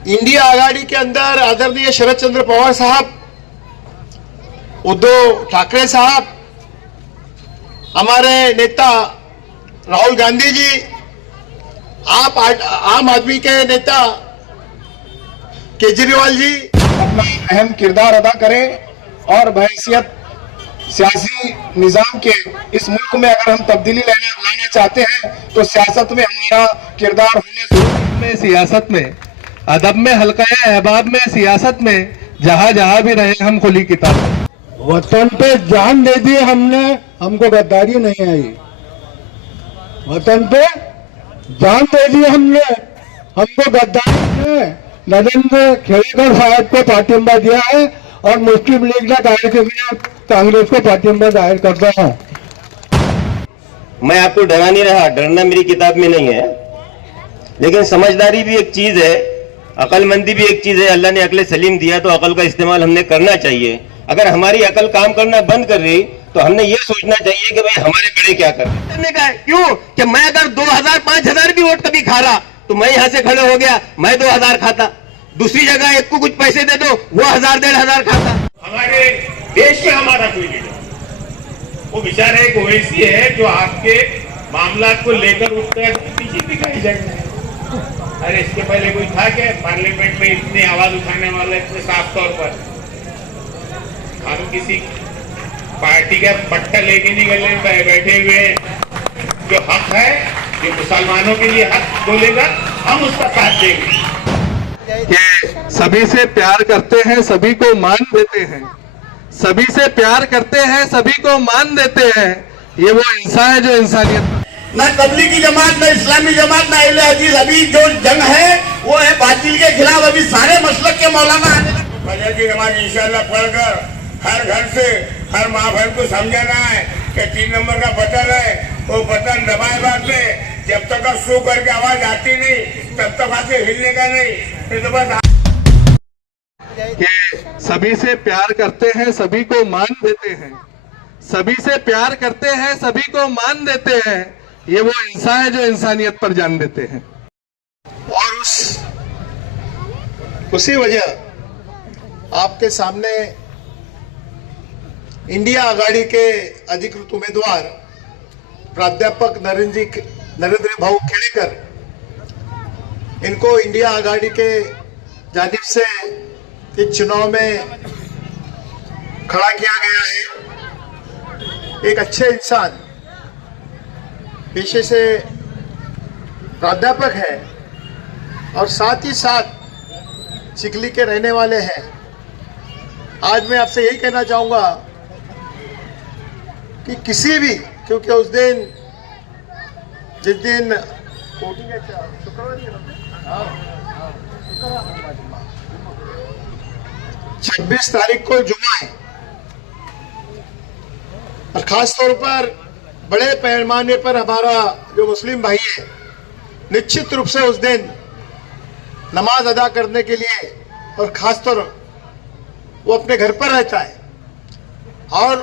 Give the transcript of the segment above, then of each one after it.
India Aghadi के अंदर आदरणीय शरद चंद्र पवार साहब, उद्धव ठाकरे साहब, हमारे नेता राहुल गांधी जी, आम आदमी के नेता केजरीवाल जी अपना अहम किरदार अदा करें और बहैसियत सियासी निजाम के इस मुल्क में अगर हम तब्दीली लाना चाहते हैं तो सियासत में हमारा किरदार होने जरूरी में, सियासत में, अदब में, हल्का अहबाब में, सियासत में, जहां जहां भी रहे हम खुली किताब। वतन पे जान दे दी हमने, हमको गद्दारी नहीं आई। वतन पे जान दे दी हमने, हमको गद्दारी ने नरेंद्र खेड़ेकर साहब को पार्टिंबा दिया है और मुस्लिम लीग ने कांग्रेस को पार्टिंबा जाहिर कर रहा हूं। मैं आपको डरा नहीं रहा, डरना मेरी किताब में नहीं है, लेकिन समझदारी भी एक चीज है, अकलमंदी भी एक चीज है। अल्लाह ने अकल सलीम दिया तो अकल का इस्तेमाल हमने करना चाहिए। अगर हमारी अकल काम करना बंद कर रही तो हमने ये सोचना चाहिए कि भाई हमारे बड़े क्या करने का है। क्यों कि मैं अगर 2000 5000 भी वोट कभी खा रहा तो मैं यहां से खड़े हो गया, मैं 2000 खाता, दूसरी जगह एक को कुछ पैसे दे दो वो 1000 1500 खाता। हमारे देश में हमारा कोई लीडर, वो बेचारा एक ओवैसी है जो आपके मामला को लेकर उठकर पीछे दिखाई जाए। अरे इसके पहले कोई था क्या पार्लियामेंट में इतनी आवाज उठाने वाला, इतने साफ तौर पर? हम किसी पार्टी का पट्टा लेके नहीं गले बैठे हुए। जो हक है, जो मुसलमानों के लिए हक बोलेगा, हम उसका साथ देंगे। कि सभी से प्यार करते हैं, सभी को मान देते हैं, सभी से प्यार करते हैं, सभी को मान देते हैं। ये वो इंसान है जो इंसानियत, न तबलीगी जमात, न इस्लामी जमात, न अहले हदीस। अभी जो जंग है वो है बातिल के खिलाफ। अभी सारे मसलक के मौलाना आने फजर की नमाज इंशाल्लाह पढ़कर हर घर से हर माँ बहन को समझाना है कि 3 नंबर का बटन है, वो बटन दबाए बाद में जब तक शो करके आवाज आती नहीं तब तक आके हिलने का नहीं, फिर तो बस। कि सभी से प्यार करते हैं, सभी को मान देते हैं, सभी से प्यार करते हैं, सभी को मान देते हैं। ये वो इंसान है जो इंसानियत पर जान देते हैं। और उसी वजह आपके सामने इंडिया आघाड़ी के अधिकृत उम्मीदवार प्राध्यापक नरेंद्र भाऊ खेड़ेकर, इनको इंडिया आघाड़ी के जानिब से इस चुनाव में खड़ा किया गया है। एक अच्छे इंसान, पेशे से प्राध्यापक है और साथ ही साथ चिखली के रहने वाले हैं। आज मैं आपसे यही कहना चाहूंगा कि किसी भी, क्योंकि उस दिन जिस दिन 26 तारीख को जुमा है और खास तौर पर बड़े पैमाने पर हमारा जो मुस्लिम भाई है निश्चित रूप से उस दिन नमाज अदा करने के लिए और खासतौर वो अपने घर पर रहता है और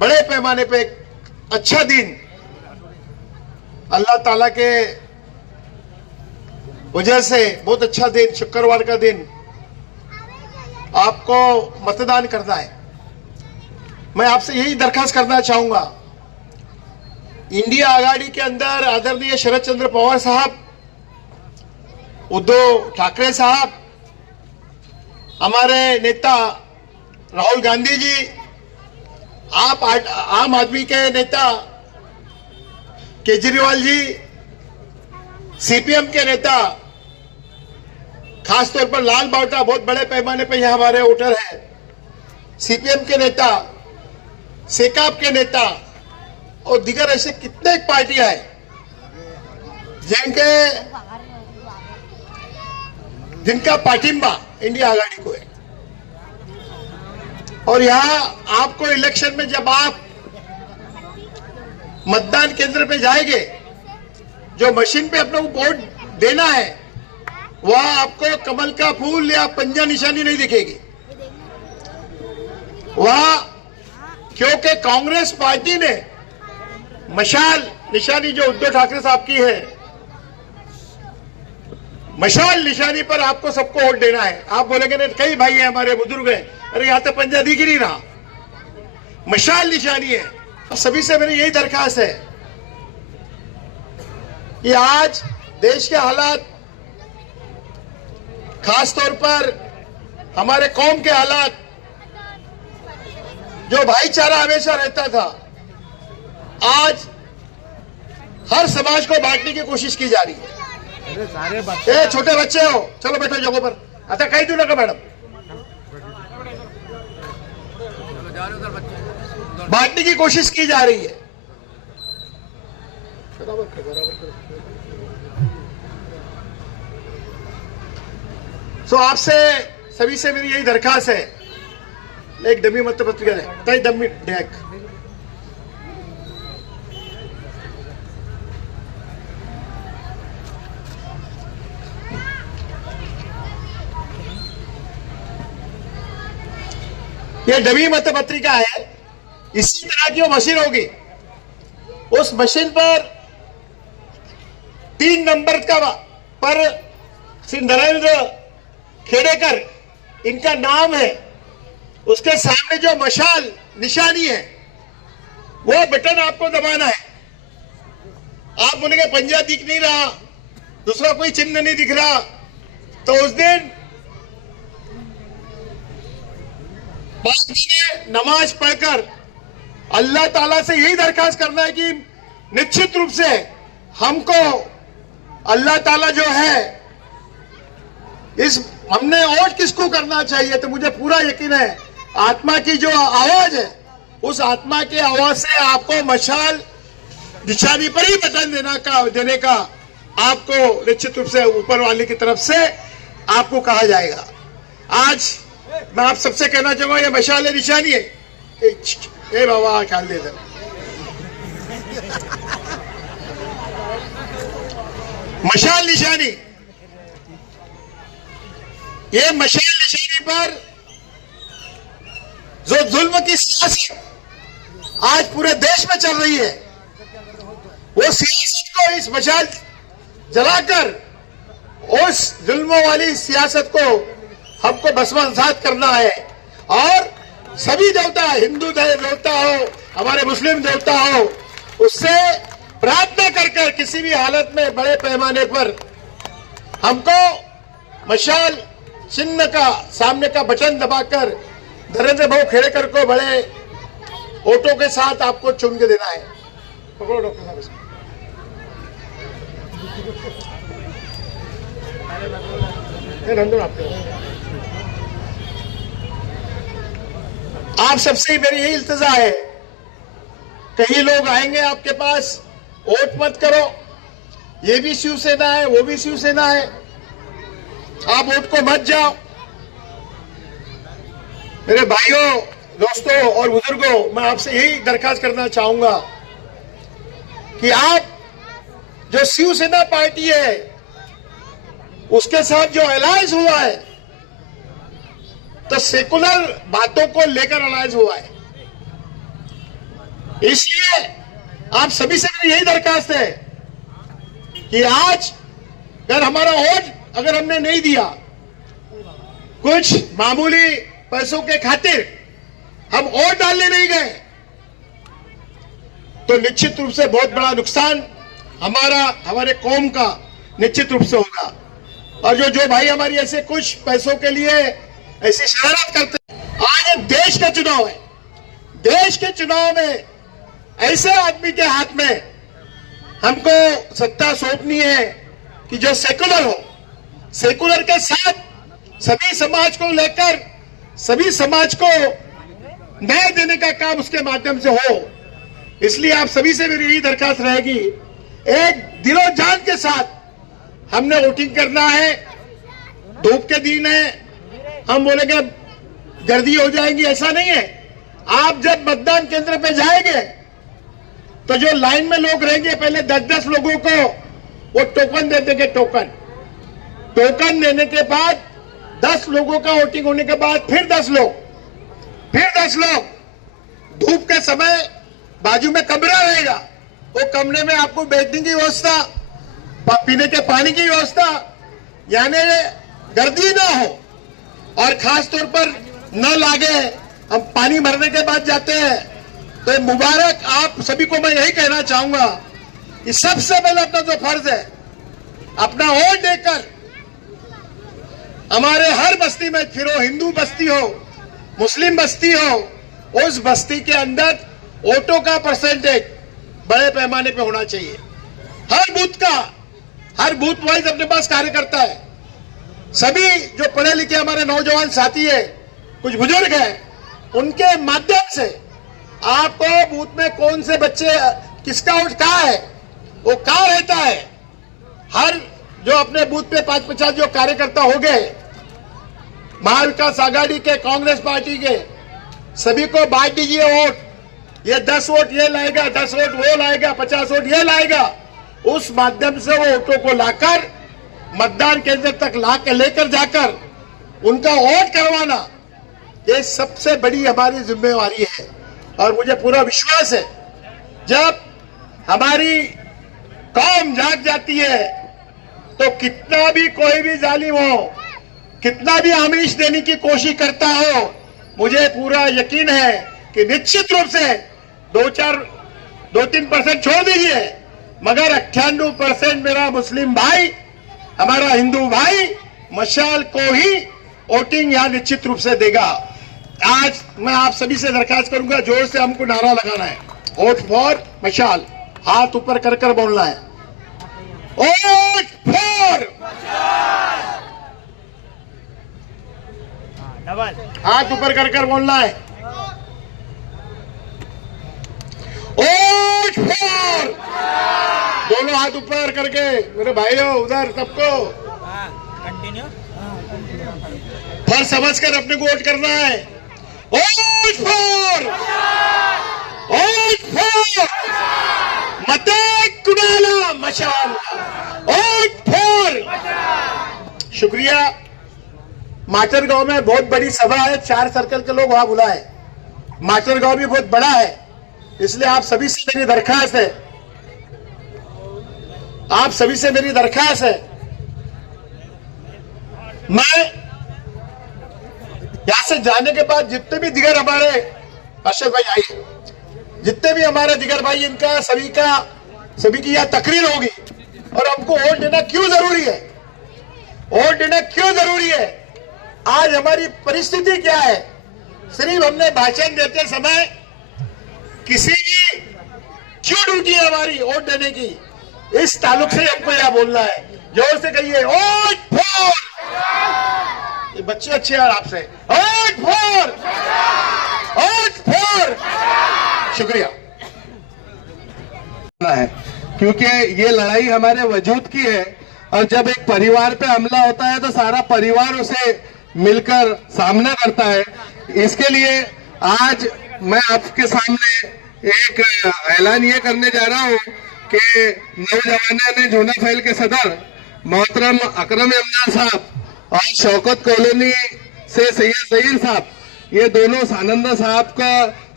बड़े पैमाने पे एक अच्छा दिन अल्लाह ताला के वजह से बहुत अच्छा दिन, शुक्रवार का दिन आपको मतदान करना है। मैं आपसे यही दरखास्त करना चाहूंगा, इंडिया आघाड़ी के अंदर आदरणीय शरद चंद्र पवार साहब, उद्धव ठाकरे साहब, हमारे नेता राहुल गांधी जी, आम आदमी के नेता केजरीवाल जी, सीपीएम के नेता खासतौर पर लाल बावटा, बहुत बड़े पैमाने पर यहां हमारे वोटर हैं, सीपीएम के नेता, सेकाप के नेता और दीगर ऐसे कितने पार्टियां हैं जिनका पार्टिंबा इंडिया आघाड़ी को है। और यहां आपको इलेक्शन में जब आप मतदान केंद्र पे जाएंगे, जो मशीन पे अपने को वोट देना है, वहां आपको कमल का फूल या पंजा निशानी नहीं दिखेगी। वहां क्योंकि कांग्रेस पार्टी ने मशाल निशानी जो उद्धव ठाकरे साहब की है, मशाल निशानी पर आपको सबको वोट देना है। आप बोलेंगे नहीं, कई भाई हैं हमारे बुजुर्ग हैं, अरे यहां तो पंजा दिख ही नहीं रहा। मशाल निशानी है। अब सभी से मेरी यही दरखास्त है कि आज देश के हालात, खास तौर पर हमारे कौम के हालात, जो भाईचारा हमेशा रहता था, आज हर समाज को बांटने की कोशिश की जा रही है। ए छोटे बच्चे हो, चलो बैठो जगह पर। अच्छा कहीं दूं ना मैडम, बांटने की कोशिश की जा रही है। तो आपसे सभी से मेरी यही दरखास्त है, एक डमी मत पत्रिका है, कई डमी डेक ये डमी मत पत्रिका है। इसी तरह की वो मशीन होगी, उस मशीन पर 3 नंबर का पर श्री नरेंद्र खेड़ेकर इनका नाम है, उसके सामने जो मशाल निशानी है वो बटन आपको दबाना है। आप बोलेंगे पंजा दिख नहीं रहा, दूसरा कोई चिन्ह नहीं दिख रहा, तो उस दिन बाकी ने नमाज पढ़कर अल्लाह ताला से यही दरखास्त करना है कि निश्चित रूप से हमको अल्लाह ताला जो है, इस हमने वोट किसको करना चाहिए, तो मुझे पूरा यकीन है आत्मा की जो आवाज है, उस आत्मा की आवाज से आपको मशाल निशानी पर ही बटन देने का आपको निश्चित रूप से ऊपर वाले की तरफ से आपको कहा जाएगा। आज मैं आप सबसे कहना चाहूंगा, ये मशाल निशानी है। ए बाबा ख्याल दे दे। मशाल निशानी, ये मशाल निशानी पर जो जुल्म की सियासत आज पूरे देश में चल रही है, वो सियासत को इस मशाल जलाकर उस जुल्मों वाली सियासत को हमको भस्मसात करना है। और सभी देवता, हिंदू देवता हो, हमारे मुस्लिम देवता हो, उससे प्रार्थना कर किसी भी हालत में बड़े पैमाने पर हमको मशाल चिन्ह का सामने का बटन दबाकर नरेंद्र भाऊ खेड़ेकर को बड़े वोटों के साथ आपको चुन के देना है। पकड़ो डॉक्टर साहब इसको। आप सबसे मेरी यही इल्तिजा है, कई लोग आएंगे आपके पास, वोट मत करो, ये भी शिवसेना है, वो भी शिवसेना है, आप वोट को मत जाओ। मेरे भाइयों, दोस्तों और बुजुर्गों, मैं आपसे यही दरखास्त करना चाहूंगा कि आप जो शिवसेना पार्टी है उसके साथ जो अलायंस हुआ है, तो सेकुलर बातों को लेकर अलायंस हुआ है। इसलिए आप सभी से मेरी यही दरखास्त है कि आज अगर हमारा वोट अगर हमने नहीं दिया, कुछ मामूली पैसों के खातिर हम वोट डालने नहीं गए, तो निश्चित रूप से बहुत बड़ा नुकसान हमारे कौम का निश्चित रूप से होगा। और जो भाई हमारी ऐसे कुछ पैसों के लिए ऐसी शरारत करते हैं, आज देश का चुनाव है, देश के चुनाव में ऐसे आदमी के हाथ में हमको सत्ता सौंपनी है कि जो सेकुलर हो, सेकुलर के साथ सभी समाज को लेकर सभी समाज को न्याय देने का काम उसके माध्यम से हो। इसलिए आप सभी से मेरी यही दरखास्त रहेगी, एक दिलो जान के साथ हमने वोटिंग करना है। धूप के दिन है, हम बोलेंगे गर्दी हो जाएगी, ऐसा नहीं है। आप जब मतदान केंद्र पे जाएंगे तो जो लाइन में लोग रहेंगे, पहले 10-10 लोगों को वो टोकन दे देंगे। टोकन देने के बाद 10 लोगों का वोटिंग होने के बाद फिर 10 लोग, धूप के समय बाजू में कमरा रहेगा, वो कमरे में आपको बैठने की व्यवस्था, पीने के पानी की व्यवस्था, यानी गर्दी ना हो, और खास तौर पर न लागे। हम पानी भरने के बाद जाते हैं, तो मुबारक आप सभी को मैं यही कहना चाहूंगा कि सबसे पहले अपना जो फर्ज है, अपना वोट देकर हमारे हर बस्ती में फिरो, हिंदू बस्ती हो, मुस्लिम बस्ती हो, उस बस्ती के अंदर वोटों का परसेंटेज बड़े पैमाने पे होना चाहिए। हर बूथ वाइज अपने पास कार्यकर्ता है। सभी जो पढ़े लिखे हमारे नौजवान साथी है, कुछ बुजुर्ग हैं, उनके माध्यम से आपको बूथ में कौन से बच्चे, किसका वोट कहाँ है, वो कहाँ रहता है, हर जो अपने बूथ पे 5-50 जो कार्यकर्ता हो गए, महाविकास आघाड़ी के, कांग्रेस पार्टी के, सभी को बांट दीजिए वोट। ये 10 वोट ये लाएगा, 10 वोट वो लाएगा, 50 वोट ये लाएगा। उस माध्यम से वो वोटों को लाकर मतदान केंद्र तक लेकर जाकर उनका वोट करवाना, ये सबसे बड़ी हमारी जिम्मेवारी है। और मुझे पूरा विश्वास है, जब हमारी कौम जाग जाती है तो कितना भी कोई भी जालिम हो, कितना भी आमिश देने की कोशिश करता हो, मुझे पूरा यकीन है कि निश्चित रूप से 2-3% छोड़ दीजिए, मगर 98% मेरा मुस्लिम भाई, हमारा हिंदू भाई मशाल को ही वोटिंग यहां निश्चित रूप से देगा। आज मैं आप सभी से दरखास्त करूंगा, जोर से हमको नारा लगाना है, वोट फॉर मशाल। हाथ ऊपर कर कर बोलना है, वोट फॉर। हाथ ऊपर कर कर बोलना है, वोट फॉर। दोनों हाथ ऊपर करके मेरे भाइयों उधर सबको फर्ज समझकर अपने को वोट करना है। वोट फॉर, वोट फॉर, मते कुणाला मशाल, वोट फॉर। शुक्रिया। माटर गांव में बहुत बड़ी सभा है, 4 सर्कल के लोग वहां बुलाए। माटर गांव भी बहुत बड़ा है, इसलिए आप सभी से मेरी दरखास्त है, आप सभी से मेरी दरखास्त है, मैं यहां से जाने के बाद जितने भी दिगर हमारे अरशद भाई आए, जितने भी हमारे दिगर भाई, इनका सभी की यह तकरीर होगी। और हमको वोट देना क्यों जरूरी है, वोट देना क्यों जरूरी है, आज हमारी परिस्थिति क्या है। सिर्फ हमने भाषण देते समय किसी की क्यों ड्यूटी है हमारी वोट देने की, इस ताल्लुक से हमको यह बोलना है। जोर से कहिए, वोट फॉर। ये बच्चे अच्छे हैं आपसे, वोट फॉर, वोट फॉर। शुक्रिया है, क्योंकि ये लड़ाई हमारे वजूद की है, और जब एक परिवार पे हमला होता है तो सारा परिवार उसे मिलकर सामना करता है। इसके लिए आज मैं आपके सामने एक ऐलान ये करने जा रहा हूं कि नौजवान जूना फैल के सदर मोहतरम अकरम इमरान साहब और शौकत कॉलोनी से सैयद जहीर साहब, ये दोनों सानंदा साहब का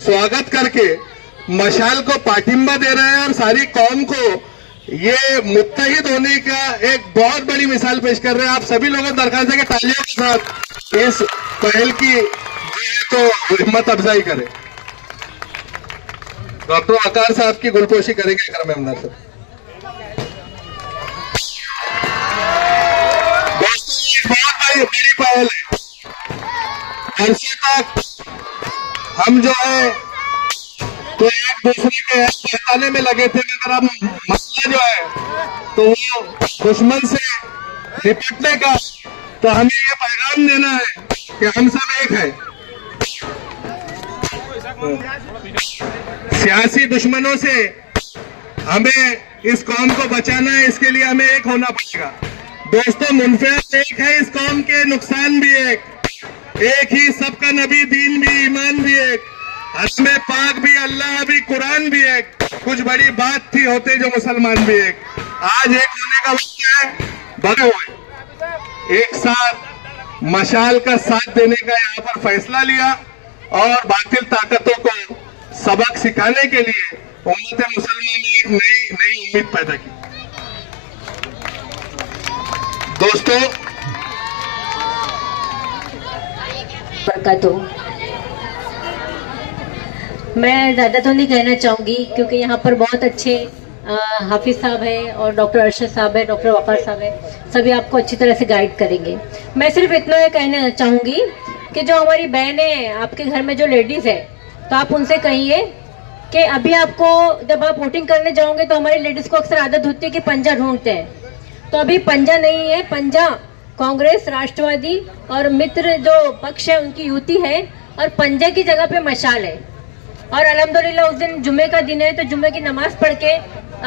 स्वागत करके मशाल को पाठिंबा दे रहे हैं और सारी कौम को ये मुत्तहिद होने का एक बहुत बड़ी मिसाल पेश कर रहे हैं। आप सभी लोगों को दरखास्त है कि तालियों के साथ इस पहल की तो हिम्मत अफजाई करें। डॉक्टर वकार साहब की गुलपोशी करेंगे अकरम इमरान साहब। दोस्तों, ये बहुत बड़ी पहल है। अरसे तक हम जो है तो एक दूसरे के पहचाने में लगे थे कि अगर हम मसला जो है तो वो दुश्मन से निपटने का, तो हमें ये पैगाम देना है कि हम सब एक हैं। सियासी दुश्मनों से हमें इस कौम को बचाना है, इसके लिए हमें एक होना पड़ेगा। दोस्तों, मुनफियत एक है इस कौम के, नुकसान भी एक ही, सबका नबी, दीन भी, ईमान भी एक, हस्मे पाक भी, अल्लाह भी, कुरान भी एक। कुछ बड़ी बात थी होते जो मुसलमान भी एक। आज एक होने का वक्त है, बड़े हुए एक साथ मशाल का साथ देने का यहाँ पर फैसला लिया और बातिल ताकतों को सबक सिखाने के लिए उम्मत मुसलमान ने एक नई उम्मीद पैदा की। दोस्तों, बरकातहू। मैं ज़्यादा तो नहीं कहना चाहूँगी क्योंकि यहाँ पर बहुत अच्छे हाफिज साहब हैं और डॉक्टर अरशद साहब है, डॉक्टर वक़ार साहब है, सभी आपको अच्छी तरह से गाइड करेंगे। मैं सिर्फ इतना कहना चाहूँगी कि जो हमारी बहनें हैं, आपके घर में जो लेडीज़ है, तो आप उनसे कहिए कि अभी आपको जब आप वोटिंग करने जाओगे तो हमारी लेडीज़ को अक्सर आदत होती है कि पंजा ढूंढते हैं, तो अभी पंजा नहीं है, पंजा कांग्रेस, राष्ट्रवादी और मित्र जो पक्ष है उनकी युति है, और पंजे की जगह पे मशाल है। और अल्हम्दुलिल्लाह उस दिन जुम्मे का दिन है, तो जुम्मे की नमाज पढ़ के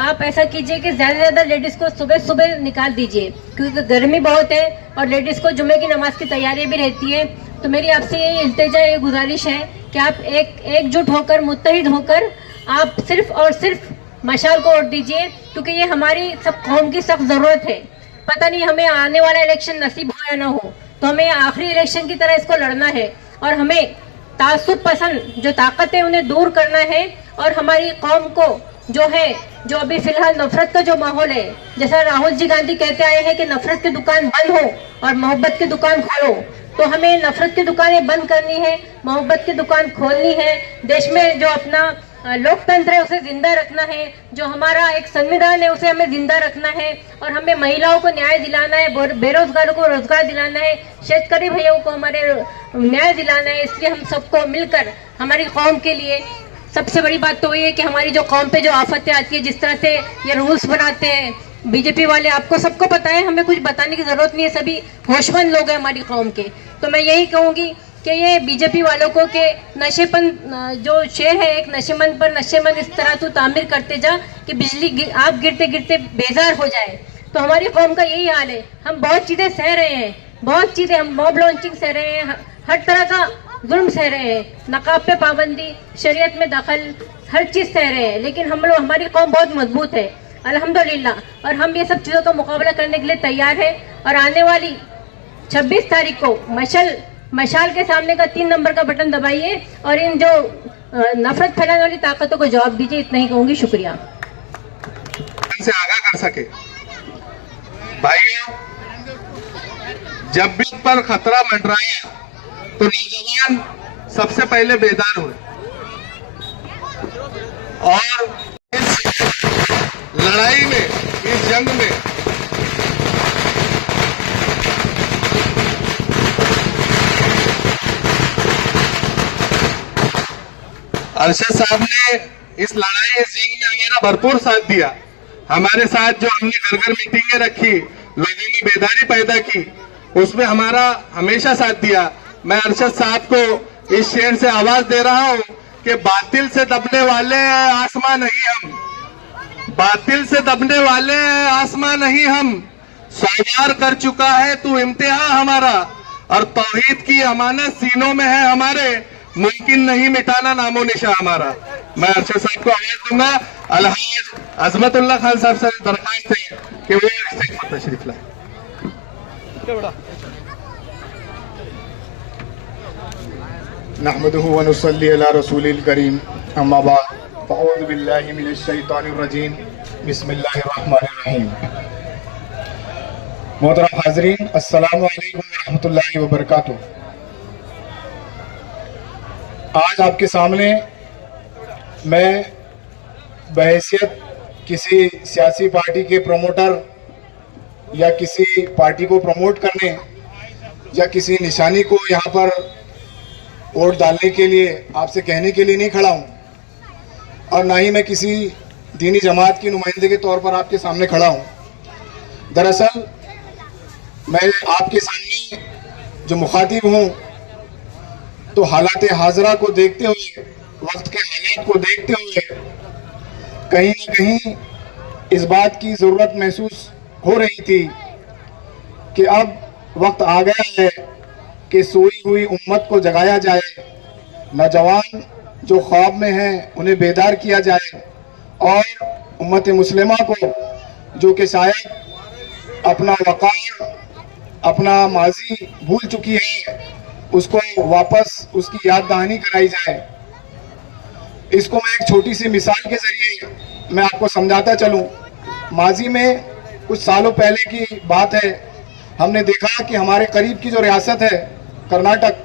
आप ऐसा कीजिए कि ज़्यादा से ज़्यादा लेडीज़ को सुबह सुबह निकाल दीजिए, क्योंकि गर्मी बहुत है और लेडीज़ को जुम्मे की नमाज की तैयारी भी रहती है। तो मेरी आपसे ये इल्तिजा, ये गुजारिश है कि आप एकजुट होकर, मुत्तहिद होकर आप सिर्फ और सिर्फ मशाल को वोट दीजिए, क्योंकि ये हमारी सब कौम की सख्त ज़रूरत है। पता नहीं हमें आने वाला इलेक्शन नसीब हो या ना हो, तो हमें आखिरी इलेक्शन की तरह इसको लड़ना है और हमें तासुब पसंद जो ताकत है उन्हें दूर करना है, और हमारी कौम को जो है, जो अभी फिलहाल नफरत का जो माहौल है, जैसा राहुल जी गांधी कहते आए हैं कि नफरत की दुकान बंद हो और मोहब्बत की दुकान खोलो, तो हमें नफरत की दुकानें बंद करनी है, मोहब्बत की दुकान खोलनी है। देश में जो अपना लोकतंत्र है उसे जिंदा रखना है, जो हमारा एक संविधान है उसे हमें जिंदा रखना है, और हमें महिलाओं को न्याय दिलाना है, बेरोजगारों को रोजगार दिलाना है, शेतकरी भैया को हमारे न्याय दिलाना है। इसलिए हम सबको मिलकर हमारी कौम के लिए सबसे बड़ी बात तो ये है कि हमारी जो कौम पे जो आफतें आती है, जिस तरह से ये रूल्स बनाते हैं बीजेपी वाले, आपको सबको पता है, हमें कुछ बताने की जरूरत नहीं है, सभी होशमंद लोग हैं हमारी कौम के। तो मैं यही कहूँगी कि ये बीजेपी वालों को के नशेपन जो शेर है, एक नशेमंद पर नशेमंद इस तरह तू तामीर करते जा कि बिजली आप गिरते गिरते बेजार हो जाए। तो हमारी कौम का यही हाल है, हम बहुत चीज़ें सह रहे हैं, बहुत चीज़ें, हम मॉब लॉन्चिंग सह रहे हैं, हर तरह का जुल्म सह रहे हैं, नकाब पे पाबंदी, शरीयत में दखल, हर चीज़ सह रहे हैं, लेकिन हम लोग, हमारी कौम बहुत मजबूत है अल्हम्दुलिल्लाह, और हम ये सब चीज़ों का मुकाबला करने के लिए तैयार है। और आने वाली 26 तारीख को मशाल के सामने का 3 नंबर का बटन दबाइए और इन जो नफरत फैलाने वाली ताकतों को जवाब दीजिए। इतना ही कहूँगी, शुक्रिया। से आगा कर सके भाइयों, जब भी पर खतरा मंडराया तो नौजवान सबसे पहले बेदार हुए, और इस लड़ाई में, इस जंग में अरशद साहब ने इस लड़ाई, इस जंग में हमारा भरपूर साथ दिया। हमारे साथ जो हमने घर घर मीटिंगें रखी, लोगों में बेदारी पैदा की, उसमें हमारा हमेशा साथ दिया। मैं अरशद साहब को इस शेर से आवाज दे रहा हूं कि बातिल से दबने वाले हैं आसमां नहीं हम, बातिल से दबने वाले हैं आसमां नहीं हम, 100 बार कर चुका है तू इम्तिहान हमारा, और तौहीद की अमानत सीनों में है हमारे, मुमकिन नहीं मिटाना नामो निशा हमारा। मैं अरशद साहब को आवाज दूंगा। अलहाज अजमतुल्लाह खान साहब से दरखास्त है कि वो स्टेज पर तशरीफ लाए। नहमदुहु व नुसल्ली अला रसूलिल करीम, अम्मा बाद, फ़अऊज़ु बिल्लाहि मिनश शैतानिर रजीम, बिस्मिल्लाहिर रहमानिर रहीम। मोहतरम हाज़रीन, अस्सलामु अलैकुम व रहमतुल्लाहि व बरकातुहू। आज आपके सामने मैं बहैसियत किसी सियासी पार्टी के प्रमोटर या किसी पार्टी को प्रमोट करने या किसी निशानी को यहाँ पर वोट डालने के लिए आपसे कहने के लिए नहीं खड़ा हूँ, और ना ही मैं किसी दीनी जमात की नुमाइंदे के तौर पर आपके सामने खड़ा हूँ। दरअसल मैं आपके सामने जो मुखातिब हूँ, तो हालात हाजरा को देखते हुए, वक्त के हालात को देखते हुए कहीं ना कहीं इस बात की ज़रूरत महसूस हो रही थी कि अब वक्त आ गया है कि सोई हुई उम्मत को जगाया जाए, नौजवान जो ख्वाब में हैं उन्हें बेदार किया जाए, और उम्मत मुस्लिमा को जो कि शायद अपना वक़ार, अपना माजी भूल चुकी है, उसको वापस उसकी याद दहानी कराई जाए। इसको मैं एक छोटी सी मिसाल के जरिए मैं आपको समझाता चलूं। माजी में कुछ सालों पहले की बात है हमने देखा कि हमारे करीब की जो रियासत है कर्नाटक,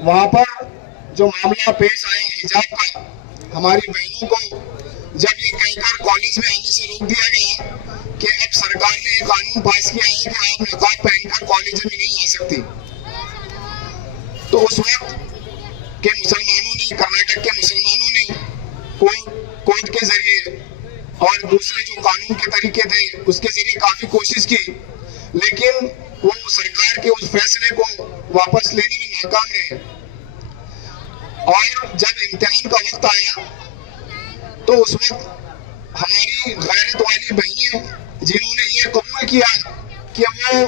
वहां पर जो मामला पेश आया हिजाब का, हमारी बहनों को जब ये कहकर कॉलेज में आने से रोक दिया गया कि अब सरकार ने एक कानून पास किया है कि आप नकाब पहनकर कॉलेज में नहीं आ सकती, तो उस वक्त के मुसलमानों ने, कर्नाटक के मुसलमानों ने कोर्ट के जरिए और दूसरे जो कानून के तरीके थे उसके जरिए काफी कोशिश की, लेकिन वो सरकार के उस फैसले को वापस लेने में नाकाम रहे। और जब इम्तिहान का वक्त आया तो उस वक्त हमारी गैरत वाली बहनें जिन्होंने ये कबूल किया कि वो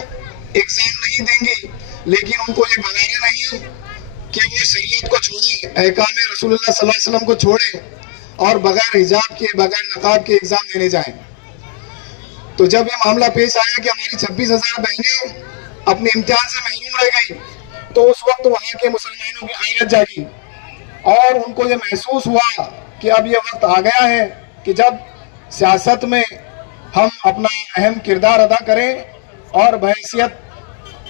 एग्जाम नहीं देंगी, लेकिन उनको ये बगाना नहीं कि वो शरीयत को छोड़े, अहकाम रसूलुल्लाह सल्लल्लाहु अलैहि वसल्लम को छोड़े और बगैर हिजाब के, बगैर नकाब के एग्जाम देने जाएं। तो जब ये मामला पेश आया कि हमारी 26,000 बहनें अपने इम्तिहान से महरूम रह गई, तो उस वक्त वहां के मुसलमानों की गैरत जागी और उनको ये महसूस हुआ कि अब ये वक्त आ गया है कि जब सियासत में हम अपना अहम किरदार अदा करें और बहैसियत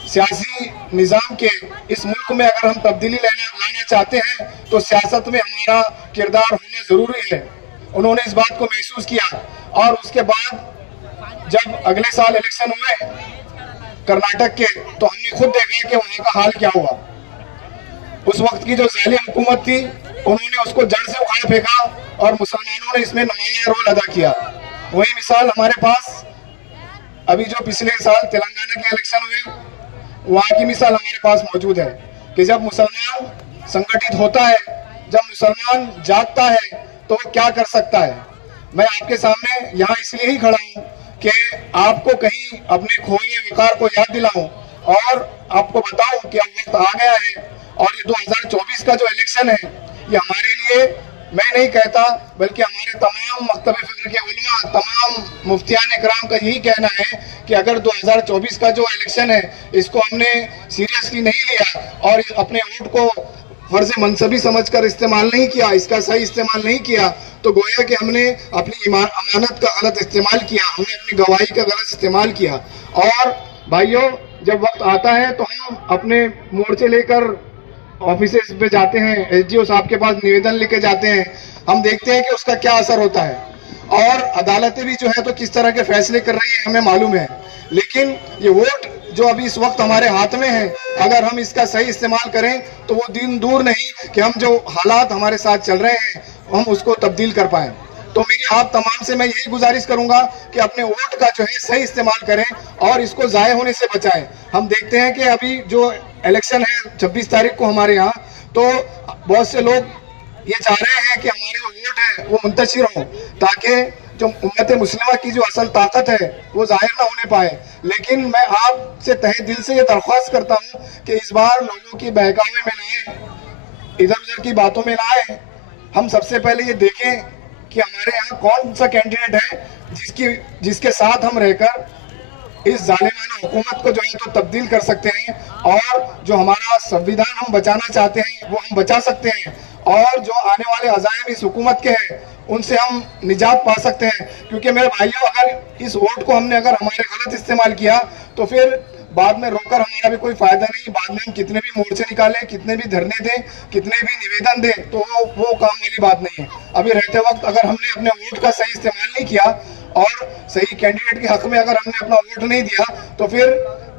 सियासी निज़ाम के इस मुल्क में अगर हम तब्दीली लाना चाहते हैं तो सियासत में हमारा किरदार होना ज़रूरी है। उन्होंने इस बात को महसूस किया और उसके बाद जब अगले साल इलेक्शन हुए कर्नाटक के, तो हमने खुद देखा कि वहाँ का हाल क्या हुआ। उस वक्त की जो जालिम हुकूमत थी उन्होंने उसको जड़ से उखाड़ फेंका और मुसलमानों ने इसमें नुमाया रोल अदा किया। वही मिसाल हमारे पास अभी जो पिछले साल तेलंगाना के इलेक्शन हुए, वहाँ की मिसाल हमारे पास मौजूद है कि जब मुसलमान संगठित होता है, जब मुसलमान जागता है तो वो क्या कर सकता है। मैं आपके सामने यहाँ इसलिए ही खड़ा हूँ कि आपको कहीं अपने खोए हुए विकार को याद दिलाऊं और आपको बताऊं कि अब वक्त आ गया है और ये 2024 का जो इलेक्शन है ये हमारे लिए, मैं नहीं कहता बल्कि हमारे तमाम मकतब फिक्र के उलमा, तमाम मुफ्तियान इकराम का यही कहना है कि अगर 2024 का जो इलेक्शन है इसको हमने सीरियसली नहीं लिया और अपने वोट को फर्ज मनसबी समझकर इस्तेमाल नहीं किया, इसका सही इस्तेमाल नहीं किया, तो गोया कि हमने अपनी अमानत का गलत इस्तेमाल किया, हमने अपनी गवाही का गलत इस्तेमाल किया। और भाइयों, जब वक्त आता है तो हम अपने मोर्चे लेकर ऑफिसेस पे जाते हैं, एसडीओ साहब के पास निवेदन लेके जाते हैं, हम देखते हैं कि उसका क्या असर होता है और अदालतें भी जो है तो किस तरह के फैसले कर रही है हमें मालूम है। लेकिन ये वोट जो अभी इस वक्त हमारे हाथ में है, अगर हम इसका सही इस्तेमाल करें तो वो दिन दूर नहीं कि हम जो हालात हमारे साथ चल रहे हैं हम उसको तब्दील कर पाएं। तो मेरी आप तमाम से मैं यही गुजारिश करूंगा कि अपने वोट का जो है सही इस्तेमाल करें और इसको जाये होने से बचाएं। हम देखते हैं कि अभी जो इलेक्शन है 26 तारीख को हमारे यहाँ, तो बहुत से लोग ये चाह रहे हैं कि हमारे जो वोट है वो मुंतशिर हो ताकि जो उम्मत मुस्लिमा की जो असल ताकत है वो जाहिर ना होने पाए। लेकिन मैं आपसे तहे दिल से ये दरख्वास्त करता हूँ कि इस बार लोगों की बहकावे में ना आए, इधर उधर की बातों में ना आए। हम सबसे पहले ये देखें कि हमारे यहाँ कौन सा कैंडिडेट है जिसके साथ हम रहकर इस जालिमाना हुकूमत को जो है तो तब्दील कर सकते हैं और जो हमारा संविधान हम बचाना चाहते हैं वो हम बचा सकते हैं और जो आने वाले अज़ाइम इस हुकूमत के हैं उनसे हम निजात पा सकते हैं। क्योंकि मेरे भाइयों, अगर इस वोट को हमने अगर हमारे गलत इस्तेमाल किया तो फिर बाद में रोकर हमारा भी कोई फायदा नहीं। बाद में हम कितने भी मोर्चे निकालें, कितने भी धरने दें, कितने भी निवेदन दें, तो वो काम वाली बात नहीं है। अभी रहते वक्त अगर हमने अपने वोट का सही इस्तेमाल नहीं किया और सही कैंडिडेट के हक में अगर हमने अपना वोट नहीं दिया तो फिर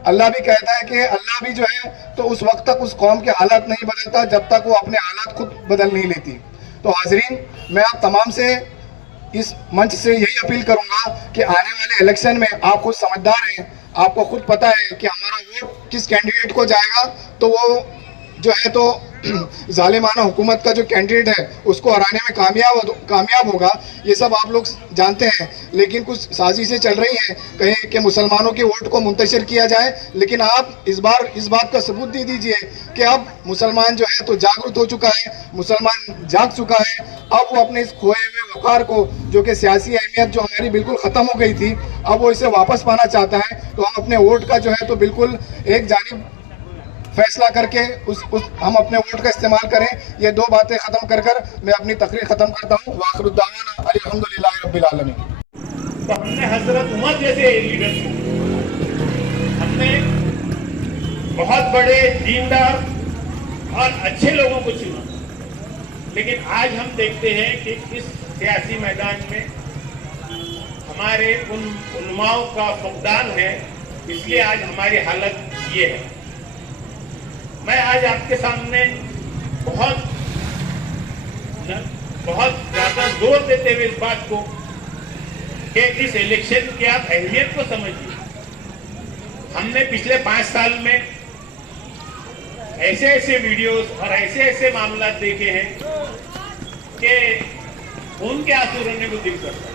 अल्लाह भी कहता है कि अल्लाह भी जो है तो उस वक्त तक उस कौम के हालात नहीं बदलता जब तक वो अपने हालात खुद बदल नहीं लेती। तो हाजरीन, मैं आप तमाम से इस मंच से यही अपील करूंगा कि आने वाले इलेक्शन में आप खुद समझदार हैं, आपको खुद पता है कि हमारा वोट किस कैंडिडेट को जाएगा, तो वो जो है तो जालिमाना हुकूमत का जो कैंडिडेट है उसको हराने में कामयाब होगा, ये सब आप लोग जानते हैं। लेकिन कुछ साजिशें चल रही हैं कहीं कि मुसलमानों के वोट को मुंतशिर किया जाए, लेकिन आप इस बार इस बात का सबूत दे दीजिए कि अब मुसलमान जो है तो जागरूक हो चुका है, मुसलमान जाग चुका है। अब वो अपने इस खोए हुए वक़ार को, जो कि सियासी अहमियत जो हमारी बिल्कुल ख़त्म हो गई थी, अब वो इसे वापस पाना चाहता है। तो हम अपने वोट का जो है तो बिल्कुल एक जानिब फैसला करके हम अपने वोट का इस्तेमाल करें। ये दो बातें खत्म कर मैं अपनी तकरीर खत्म करता हूँ। वाखिरुद्दावाना अल्हम्दुलिल्लाहि रब्बिल आलमीन। तो हमने हजरत उमर जैसे लीडर आपने बहुत बड़े दीनदार और अच्छे लोगों को चुना, लेकिन आज हम देखते हैं कि इस सियासी मैदान में हमारे उन उलमाओं का फुकदान है, इसलिए आज हमारी हालत ये है। मैं आज आपके सामने बहुत ज्यादा जोर देते हुए इस बात को कि इस इलेक्शन की आप अहमियत को समझिए। हमने पिछले 5 साल में ऐसे ऐसे वीडियोस और ऐसे ऐसे मामला देखे हैं कि खून के आंसू रोने को दिल करता है।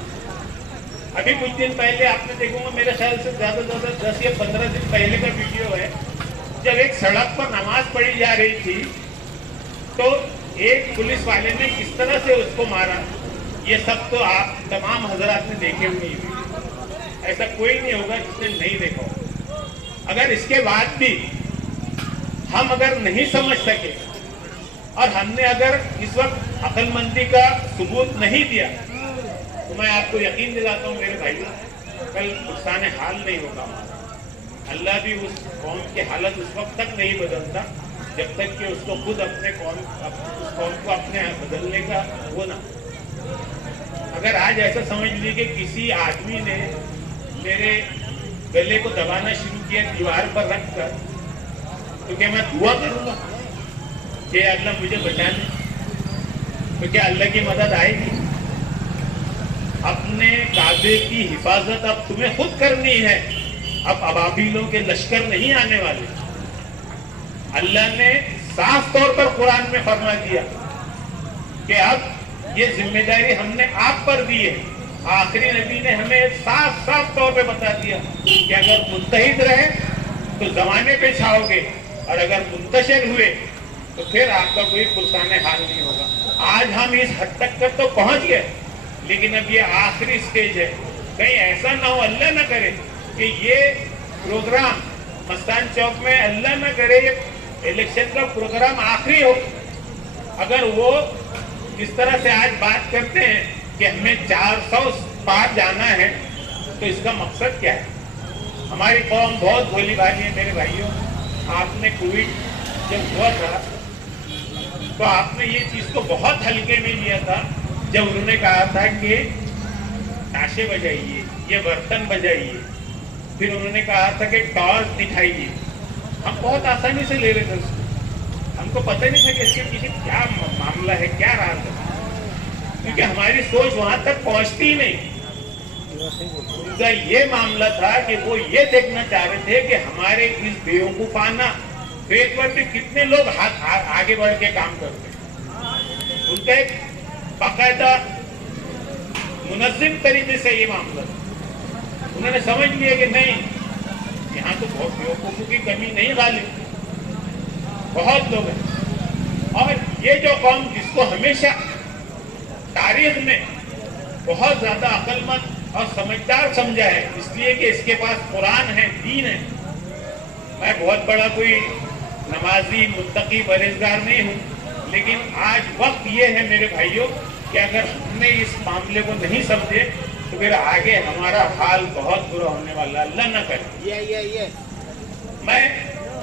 अभी कुछ दिन पहले आपने देखूंगा, मेरे ख्याल से ज्यादा 10 या 15 दिन पहले का वीडियो है, जब एक सड़क पर नमाज पढ़ी जा रही थी तो एक पुलिस वाले ने किस तरह से उसको मारा, ये सब तो आप तमाम हजरात ने देखे हुए हैं। ऐसा कोई नहीं होगा जिसने नहीं देखा होगा। अगर इसके बाद भी हम अगर नहीं समझ सके और हमने अगर इस वक्त अक्लमंदी का सबूत नहीं दिया, तो मैं आपको यकीन दिलाता हूँ मेरे भाई, कल नुकसान हाल नहीं होगा। अल्लाह भी उस कौम की हालत उस वक्त तक नहीं बदलता जब तक कि उसको खुद अपने कौम को अपने बदलने का वो ना। अगर आज ऐसा समझ ली कि किसी आदमी ने मेरे गले को दबाना शुरू किया दीवार पर रखकर, तो क्या मैं दुआ करूंगा कि अल्लाह मुझे बचा ले? तो क्या अल्लाह की मदद आएगी? अपने काबे की हिफाजत अब तुम्हें खुद करनी है। अब अबाबीलों के लश्कर नहीं आने वाले। अल्लाह ने साफ तौर पर कुरान में फरमा दिया कि अब ये जिम्मेदारी हमने आप पर दी है। आखिरी नबी ने हमें साफ साफ तौर पे बता दिया कि अगर मुत्तहिद रहे तो जमाने पे छाओगे, और अगर मुंतशिर हुए तो फिर आपका कोई पुरसान हाल नहीं होगा। आज हम इस हद तक तो पहुंच गए, लेकिन अब ये आखिरी स्टेज है। कहीं ऐसा ना हो, अल्लाह ना करे कि ये प्रोग्राम मस्तान चौक में, अल्लाह ना करे ये इलेक्शन का प्रोग्राम आखिरी हो। अगर वो इस तरह से आज बात करते हैं कि हमें 400 पार जाना है, तो इसका मकसद क्या है? हमारी कौम बहुत भोली भाली है मेरे भाइयों। आपने कोविड जब हुआ था तो आपने ये चीज को बहुत हल्के में लिया था, जब उन्होंने कहा था कि ताशे बजाइए, ये बर्तन बजाइए, फिर उन्होंने कहा था कि टॉर्च दिखाइए। हम बहुत आसानी से ले रहे थे उसको, हमको पता नहीं था कि इसके पीछे क्या मामला है, क्या राज है, क्योंकि हमारी सोच वहां तक पहुंचती नहीं। उनका ये मामला था कि वो ये देखना चाह रहे थे कि हमारे इस बेवकूफाना फेज पर भी कितने लोग आगे बढ़ के काम करते हैं। उनका एक बाकायदा मुनज़्ज़म तरीके से ये मामला था। उन्होंने समझ लिया कि नहीं, यहाँ तो बहुत बेवकूफों की कमी नहीं गालिब, बहुत लोग हैं। और ये जो कौम जिसको हमेशा तारीख में बहुत ज्यादा अक्लमंद और समझदार समझा है, इसलिए कि इसके पास कुरान है, दीन है। मैं बहुत बड़ा कोई नमाजी मुत्तकी परहेजगार नहीं हूँ, लेकिन आज वक्त ये है मेरे भाइयों कि अगर हमने इस मामले को नहीं समझे तो फिर आगे हमारा हाल बहुत बुरा होने वाला, अल्लाह न करे। मैं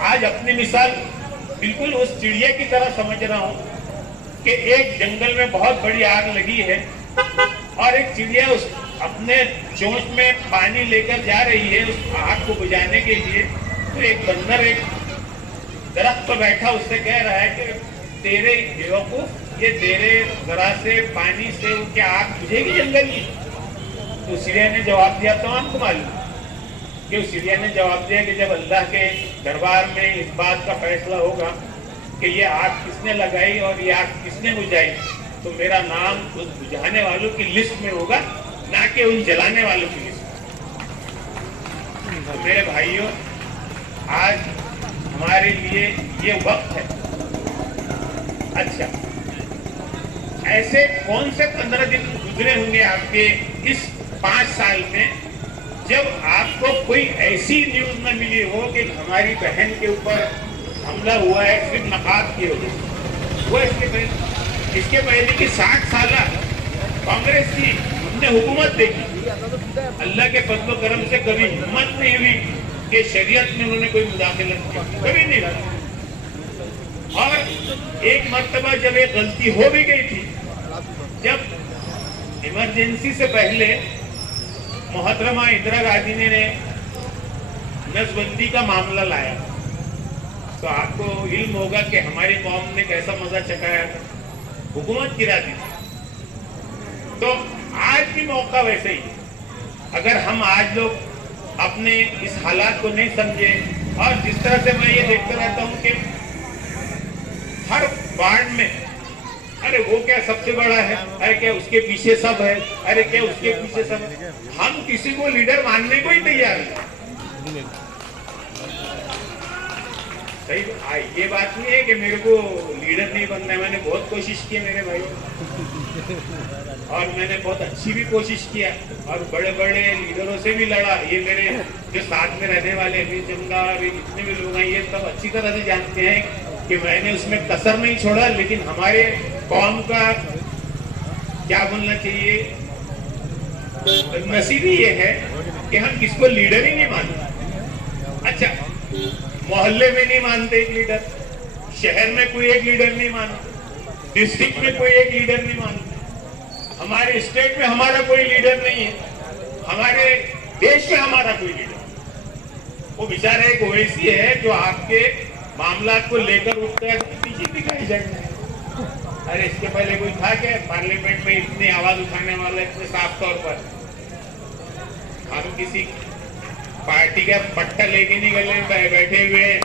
आज अपनी मिसाल बिल्कुल उस चिड़िया की तरह समझ रहा हूँ कि एक जंगल में बहुत बड़ी आग लगी है और एक चिड़िया उस अपने चोंच में पानी लेकर जा रही है उस आग को बुझाने के लिए। तो एक बंदर एक दरख्त पर बैठा उससे कह रहा है कि तेरे बेवकूफ, ये तेरे जरा से पानी से क्या आग बुझेगी जंगल की? तो चिड़िया ने जवाब दिया, तो आपको मालूम कि उस चिड़िया ने जवाब दिया कि जब अल्लाह के दरबार में इस बात का फैसला होगा कि ये आग किसने लगाई और ये आग किसने बुझाई, तो मेरा नाम उस बुझाने वालों की लिस्ट में होगा, ना कि उन जलाने वालों की लिस्ट। तो मेरे भाइयों, आज हमारे लिए ये वक्त है। अच्छा, ऐसे कौन से 15 दिन गुजरे होंगे आपके इस 5 साल में जब आपको कोई ऐसी न्यूज न मिली हो कि हमारी बहन के ऊपर हमला हुआ है सिर्फ नकाब की वजह से? वो इसके पहले की 60 साल कांग्रेस की हमने हुकूमत देखी, अल्लाह के फजल करम से कभी हिम्मत नहीं हुई कि शरीयत में उन्होंने कोई मुदाखलत की, कभी नहीं लड़ा। और एक मर्तबा जब एक गलती हो भी गई थी, जब इमरजेंसी से पहले मोहतरमा इंदिरा गांधी ने नसबंदी का मामला लाया, तो आपको इल्म होगा कि हमारी कौम ने कैसा मजा चखाया था, हुकूमत गिरा दी। तो आज भी मौका वैसे ही, अगर हम आज लोग अपने इस हालात को नहीं समझे, और जिस तरह से मैं ये देखता रहता हूं कि हर वार्ड में अरे वो क्या सबसे बड़ा है, अरे क्या उसके पीछे सब है, अरे क्या उसके पीछे सब है, हम किसी को लीडर मानने को ही तैयार नहीं। सही ये बात नहीं है कि मेरे को लीडर नहीं बनना है, मैंने बहुत कोशिश की मेरे भाई, और मैंने बहुत अच्छी भी कोशिश किया, और बड़े बड़े लीडरों से भी लड़ा। ये मेरे जो साथ में रहने वाले अमीर जमदार जितने भी लोग हैं, ये सब अच्छी तरह से जानते हैं कि मैंने उसमें कसर नहीं छोड़ा। लेकिन हमारे कौम का क्या बोलना चाहिए, नसीब ही ये है कि हम किसको लीडर ही नहीं मानते। अच्छा, मोहल्ले में नहीं मानते एक लीडर, शहर में कोई एक लीडर नहीं मानते, डिस्ट्रिक्ट में कोई एक लीडर नहीं मानते, हमारे स्टेट में हमारा कोई लीडर नहीं है, हमारे देश में हमारा कोई लीडर। वो बेचारा एक ओवैसी है जो आपके मामला को लेकर उठता है, बीजेपी का एजेंडा है। अरे इसके पहले कोई था क्या पार्लियामेंट में इतनी आवाज उठाने वाला इतने साफ तौर पर? हम किसी पार्टी का पट्टा लेके नहीं गले बैठे हुए हैं।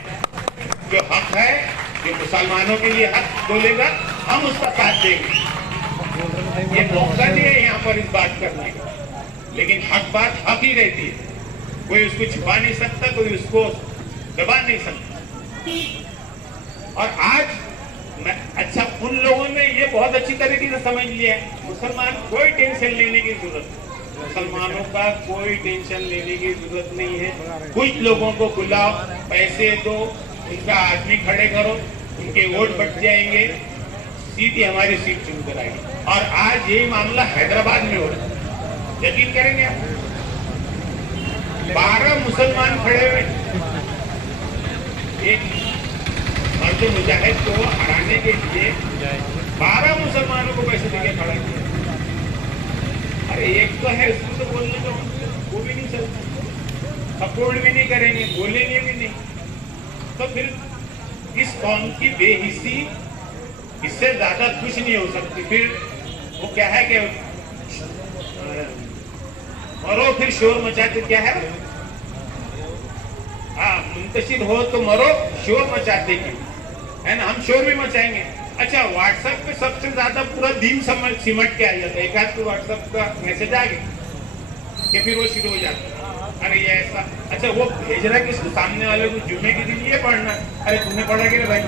जो हक है, जो मुसलमानों के लिए हक बोलेगा, हम उसका साथ देंगे। ये मौका नहीं है यहाँ पर इस बात करने का, लेकिन हक बात हक ही रहती है, कोई उसको छुपा नहीं सकता, कोई उसको दबा नहीं सकता। और आज अच्छा, उन लोगों ने ये बहुत अच्छी तरीके से समझ लिया है, मुसलमान कोई टेंशन लेने की जरूरत नहीं, मुसलमानों का कोई टेंशन लेने की जरूरत नहीं है। कुछ लोगों को बुलाओ, पैसे दो, उनका आदमी खड़े करो, उनके वोट बढ़ जाएंगे, सीधी हमारी सीट चुन कर आएगी। और आज यही मामला हैदराबाद में हो रहा है, यकीन करेंगे आप, 12 मुसलमान खड़े हुए, एक मर्द मुजाहिद को हराने के लिए 12 मुसलमानों को पैसे देके खड़ा किया। अरे एक तो है, उसको तो बोलने तो वो भी नहीं चलता, सपोर्ट भी नहीं करेंगे, बोलेंगे भी नहीं, तो फिर इस कौम की बेहिसी इससे ज्यादा कुछ नहीं हो सकती। फिर वो क्या है कि मरो फिर शोर मचाते, क्या है, हाँ, मुंतशिर हो तो मरो, शोर मचाते क्यों, है ना? हम शोर भी मचाएंगे। अच्छा, व्हाट्सएप पे सबसे ज्यादा पूरा दिन सिमट के आ जाता है, एक आध तो व्हाट्सएप का मैसेज आ गया कि फिर वो शुरू हो जाता है, अरे ये ऐसा। अच्छा, वो भेज रहा है किसको, सामने वाले को, जुम्मे के दिन ये पढ़ना, अरे तुमने पढ़ा क्या भाई,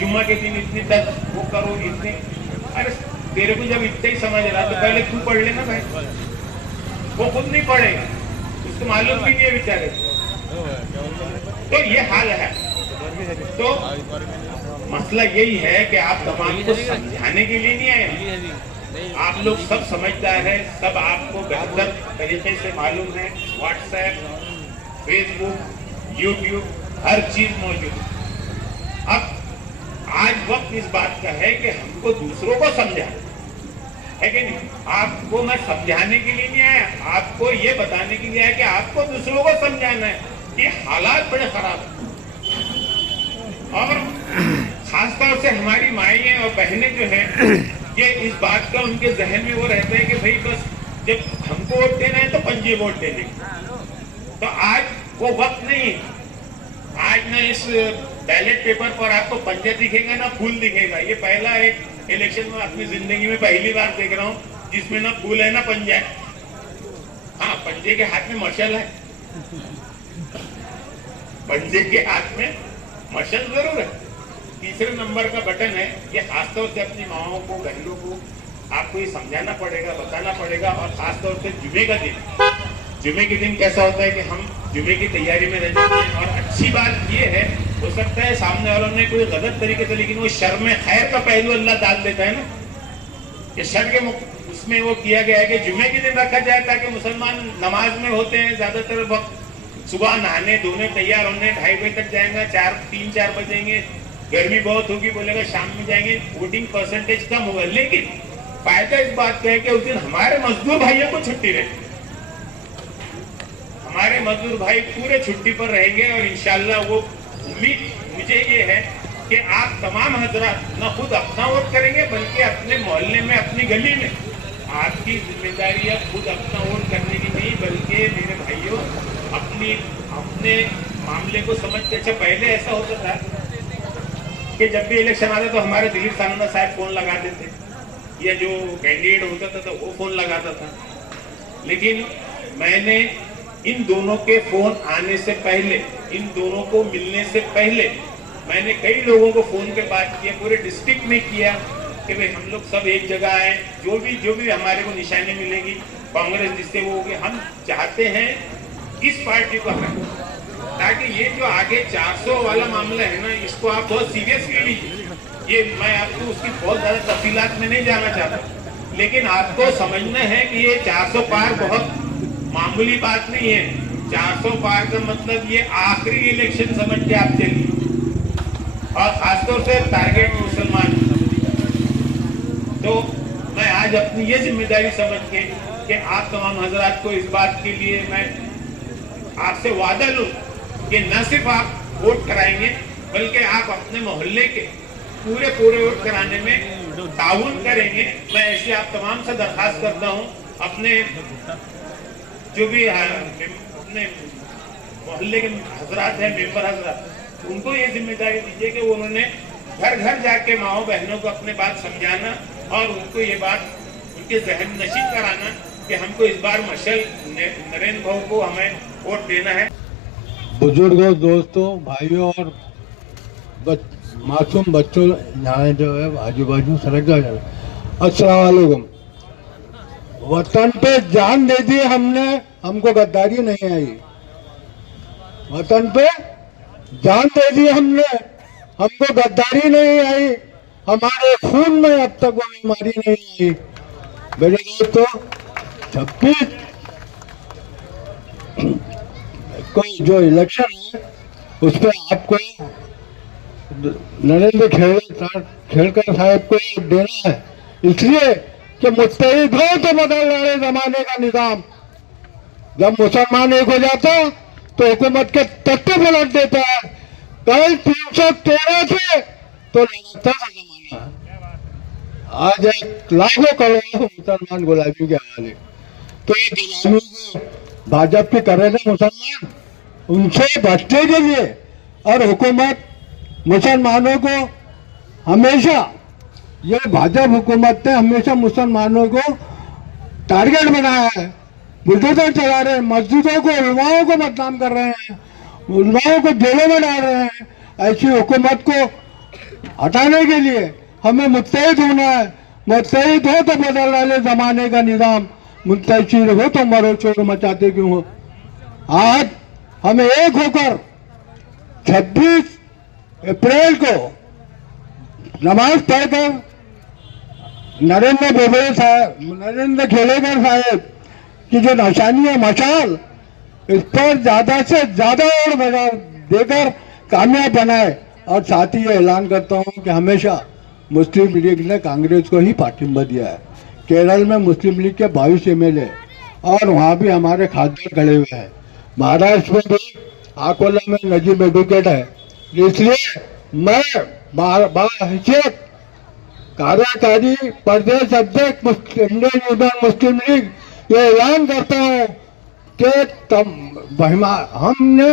जुम्मा के दिन इतनी तक वो करो, इतने, अरे तेरे को जब इतना ही समझ रहा तो पहले तू पढ़ लेना भाई। वो खुद नहीं पढ़ेगा, उसको मालूम भी नहीं है बेचारे। तो ये हाल है। तो मसला यही है कि आप तमाम को समझाने के लिए नहीं आए, आप लोग सब समझदार हैं, सब आपको बेहतर तरीके से मालूम है। व्हाट्सएप, फेसबुक, यूट्यूब, हर चीज मौजूद। अब आज वक्त इस बात का है कि हमको दूसरों को समझाना है कि नहीं? आपको मैं समझाने के लिए नहीं आया, आपको ये बताने के लिए आया कि आपको दूसरों को समझाना है कि हालात बड़े खराब हैं। और खासतौर से हमारी माएँ और बहनें जो हैं, ये इस बात का उनके जहन में वो रहता है कि भाई बस जब हमको वोट देना है तो पंजे वोट देने। तो आज वो वक्त नहीं है। आज ना इस बैलेट पेपर पर आपको पंजा दिखेगा ना फूल दिखेगा। ये पहला एक इलेक्शन में अपनी जिंदगी में पहली बार देख रहा हूँ जिसमें ना फूल है ना पंजा है। हाँ, पंजे के हाथ में मशाल है, पंजे के हाथ में मशाल जरूर है। तीसरे नंबर का बटन है। ये खासतौर से अपनी माओं को, बहनों को आपको ये समझाना पड़ेगा, बताना पड़ेगा। और खासतौर से जुमे का दिन, जुमे के दिन कैसा होता है कि हम जुमे की तैयारी में रह जाते हैं। और अच्छी बात ये है, हो सकता है सामने वालों ने कोई गलत तरीके से, लेकिन वो शर में खैर का पहलू अल्लाह डाल देता है ना, कि शर के उसमें वो किया गया है कि जुमे के दिन रखा जाए ताकि मुसलमान नमाज में होते हैं ज्यादातर वक्त, सुबह नहाने धोने तैयार होने 2:30 बजे तक जाएंगे, 3-4 बजेंगे, गर्मी बहुत होगी बोलेगा शाम में जाएंगे, वोटिंग परसेंटेज कम होगा। लेकिन फायदा इस बात का है कि उस दिन हमारे मजदूर भाइयों को छुट्टी रहेगी, हमारे मजदूर भाई पूरे छुट्टी पर रहेंगे। और इंशाल्लाह वो उम्मीद मुझे ये है कि आप तमाम हजरात न खुद अपना वोट करेंगे बल्कि अपने मोहल्ले में, अपनी गली में, आपकी जिम्मेदारी है खुद अपना वोट करने की नहीं, बल्कि मेरे भाइयों अपने मामले को समझते। अच्छा, पहले ऐसा होता था कि जब भी इलेक्शन आता तो हमारे दिलीप सानंदा साहब फोन लगा देते, या जो कैंडिडेट होता था तो वो फोन लगाता था। लेकिन मैंने इन दोनों के फोन आने से पहले, इन दोनों को मिलने से पहले मैंने कई लोगों को फोन पे बात किया, पूरे डिस्ट्रिक्ट में किया कि भाई हम लोग सब एक जगह आए, जो भी हमारे को निशानी मिलेगी कांग्रेस जिससे वो होगी, हम चाहते हैं इस पार्टी को हमें, ताकि ये जो आगे 400 वाला मामला है ना, इसको आप बहुत सीरियसली लीजिए। ये मैं आपको उसकी बहुत ज्यादा तफसीलात में नहीं जाना चाहता, लेकिन आपको समझना है कि ये 400 पार बहुत मामूली बात नहीं है। 400 पार का मतलब ये आखिरी इलेक्शन समझ के आप चलिए, और खासतौर से टारगेट मुसलमान। तो मैं आज अपनी ये जिम्मेदारी समझ के कि आप तमाम हजरात को इस बात के लिए मैं आपसे वादा लूं कि न सिर्फ आप वोट कराएंगे बल्कि आप अपने मोहल्ले के पूरे वोट कराने में ताउन करेंगे। मैं ऐसे आप तमाम से दरखास्त करता हूं, अपने जो भी अपने मोहल्ले के हजरात हैं, मेंबर हजरात, उनको ये जिम्मेदारी दीजिए कि उन्होंने घर घर जाके माओ बहनों को अपने बात समझाना और उनको ये बात उनके जहन नशीब कराना कि हमको इस बार मशल नरेंद्र भाऊ को हमें वोट देना है। बुजुर्गों, दोस्तों, भाइयों और मासूम बच्चों यहाँ जो है आजू बाजू सड़क जाए, अस्सलाम वालेकुम। वतन पे जान दे दी हमने, हमको गद्दारी नहीं आई। वतन पे जान दे दी हमने, हमको गद्दारी नहीं आई। हमारे खून में अब तक वो बीमारी नहीं आई। मेरे दोस्तों, 26 कोई जो इलेक्शन है उस पर आपको नरेंद्र खेड़कर साहब को देना है, इसलिए कि मुस्तैद हो तो बदल रहे जमाने का निजाम। जब मुसलमान एक हो जाता तो हुकूमत के तख्ते पलट देता है। कल 313 थे तो लगातार जमाना है, आज 1 लाखों करोड़ मुसलमान गुलामी के हवाले। तो ये गुलामी जो भाजपा की कर रहे थे मुसलमान, उनसे बचने के लिए और हुकूमत मुसलमानों को हमेशा, ये भाजपा हुकूमत ने हमेशा मुसलमानों को टारगेट बनाया है। बुलडोजर चला रहे हैं, मस्जिदों को, उलमाओं को बदनाम कर रहे हैं, उलमाओं को जेलों में डाल रहे हैं। ऐसी हुकूमत को हटाने के लिए हमें मुत्तहिद होना है। मुत्तहिद हो तो बदल रहे जमाने का निजाम, मुंतशिर हो तो मरो चोर मचाते क्यों हो। आज हमें एक होकर 26 अप्रैल को नमाज पढ़कर नरेंद्र खेड़ेकर साहब की जो निशानी है मशाल, इस पर ज्यादा से ज्यादा और देकर कामयाब बनाए। और साथ ही ये ऐलान करता हूं कि हमेशा मुस्लिम लीग ने कांग्रेस को ही पार्टिंबा दिया है। केरल में मुस्लिम लीग के 22 MLA और वहां भी हमारे खासदार खड़े हुए हैं। महाराष्ट्र में भी अकोला में नजीब एडवोकेट है। इसलिए मैं बाहैसियत कार्यकारी प्रदेश अध्यक्ष इंडियन यूनियन मुस्लिम लीग ये ऐलान करता हूँ कि हमने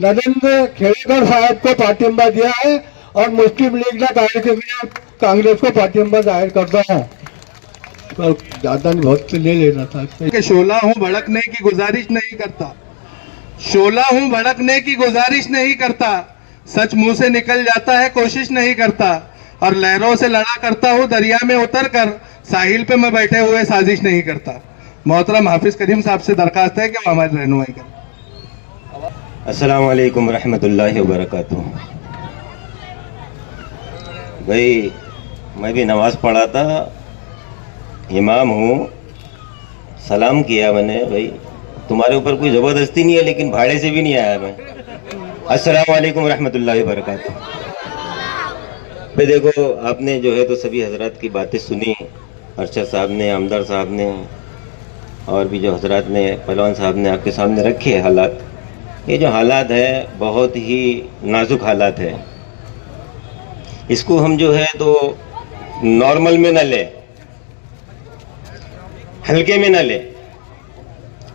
नरेंद्र खेड़ेकर साहब को पार्टिंबा दिया है और मुस्लिम लीग ने कांग्रेस को पार्टिंबा जाहिर करता हूँ। ज्यादा बहुत ले लेना था कि शोला हूँ भड़कने की गुजारिश नहीं करता, शोला हूँ भड़कने की गुजारिश नहीं करता, सच मुंह से निकल जाता है कोशिश नहीं करता, और लहरों से लड़ा करता हूँ दरिया में उतरकर, साहिल पे मैं बैठे हुए साजिश नहीं करता। मोहतरम हाफिज करीम साहब से दरखास्त है कि वो हमारी रहनुमाई करें। अस्सलाम वालेकुम रहमतुल्लाहि व बरकातुहू। भाई मैं भी नमाज पढ़ा था इमाम हूँ, सलाम किया मैंने। भाई तुम्हारे ऊपर कोई जबरदस्ती नहीं है, लेकिन भाड़े से भी नहीं आया मैं। अस्सलाम वालेकुम रहमतुल्लाहि व बरकातुहू। भाई देखो, आपने जो है तो सभी हजरात की बातें सुनी, अरशद साहब ने, आमदार साहब ने, और भी जो हजरात ने, पहलवान साहब ने आपके सामने रखे हालात। ये जो हालात है बहुत ही नाजुक हालात है। इसको हम जो है तो नॉर्मल में न ले, हल्के में न ले,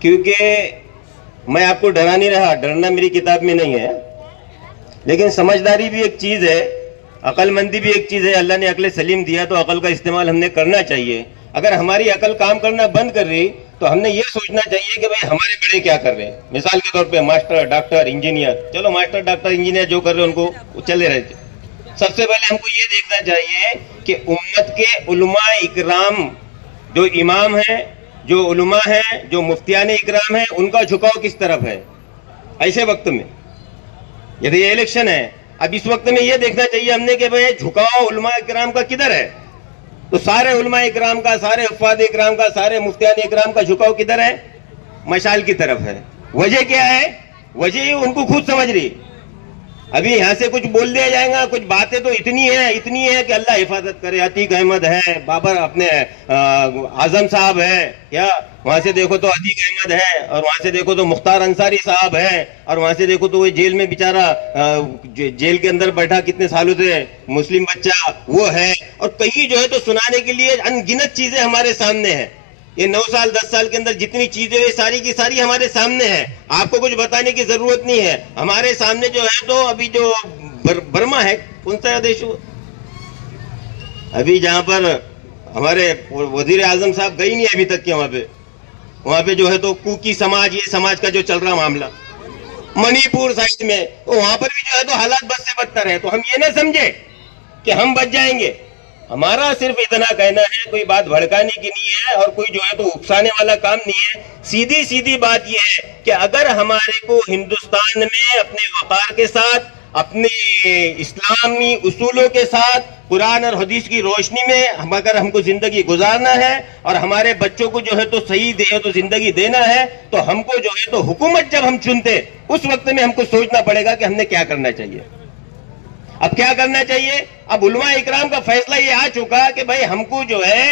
क्योंकि मैं आपको डरा नहीं रहा, डरना मेरी किताब में नहीं है। लेकिन समझदारी भी एक चीज है, अकलमंदी भी एक चीज है। अल्लाह ने अकल सलीम दिया तो अकल का इस्तेमाल हमने करना चाहिए। अगर हमारी अकल काम करना बंद कर रही तो हमने ये सोचना चाहिए कि भाई हमारे बड़े क्या कर रहे हैं। मिसाल के तौर पे मास्टर, डॉक्टर, इंजीनियर, चलो मास्टर, डॉक्टर, इंजीनियर जो कर रहे हैं उनको चले रहते। सबसे पहले हमको ये देखना चाहिए कि उम्मत के उलमा इकराम, जो इमाम हैं, जो उलमा हैं, जो मुफ्तियान इकराम हैं, उनका झुकाव किस तरफ है। ऐसे वक्त में यदि ये इलेक्शन है, अब इस वक्त में ये देखना चाहिए हमने कि भाई झुकाव उलमा इकराम का किधर है। तो सारे उलमा इकराम का, सारे हुफ़ाज़ इकराम का, सारे मुफ्तियान इकराम का झुकाव किधर है? मशाल की तरफ है। वजह क्या है? वजह उनको खुद समझ रही। अभी यहाँ से कुछ बोल दिया जाएगा, कुछ बातें तो इतनी है कि अल्लाह हिफाजत करे। अतीक अहमद है, बाबर अपने आजम साहब है, या वहां से देखो तो अतीक अहमद है, और वहां से देखो तो मुख्तार अंसारी साहब है, और वहां से देखो तो वो जेल में बेचारा जेल के अंदर बैठा कितने सालों से मुस्लिम बच्चा वो है। और कई जो है तो सुनाने के लिए अनगिनत चीजें हमारे सामने है। ये 9 साल 10 साल के अंदर जितनी चीजें हुई सारी की सारी हमारे सामने है। आपको कुछ बताने की जरूरत नहीं है। हमारे सामने जो है तो अभी जो बर्मा है, कौन सा देश, अभी जहां पर हमारे वजीर आजम साहब गई नहीं अभी तक के, वहां पे जो है तो कुकी समाज, ये समाज का जो चल रहा मामला मणिपुर साइड में, तो वहां पर भी जो है तो हालात बद से बदतर है। तो हम ये ना समझे कि हम बच जाएंगे। हमारा सिर्फ इतना कहना है, कोई बात भड़काने की नहीं है और कोई जो है तो उकसाने वाला काम नहीं है। सीधी सीधी बात यह है कि अगर हमारे को हिंदुस्तान में अपने वकार के साथ, अपने इस्लामी उसूलों के साथ, कुरान और हदीस की रोशनी में अगर हमको जिंदगी गुजारना है और हमारे बच्चों को जो है तो सही दे तो जिंदगी देना है, तो हमको जो है तो हुकूमत जब हम चुनते उस वक्त में हमको सोचना पड़ेगा कि हमने क्या करना चाहिए। अब क्या करना चाहिए? अब उलमा इकराम का फैसला ये आ चुका कि भाई हमको जो है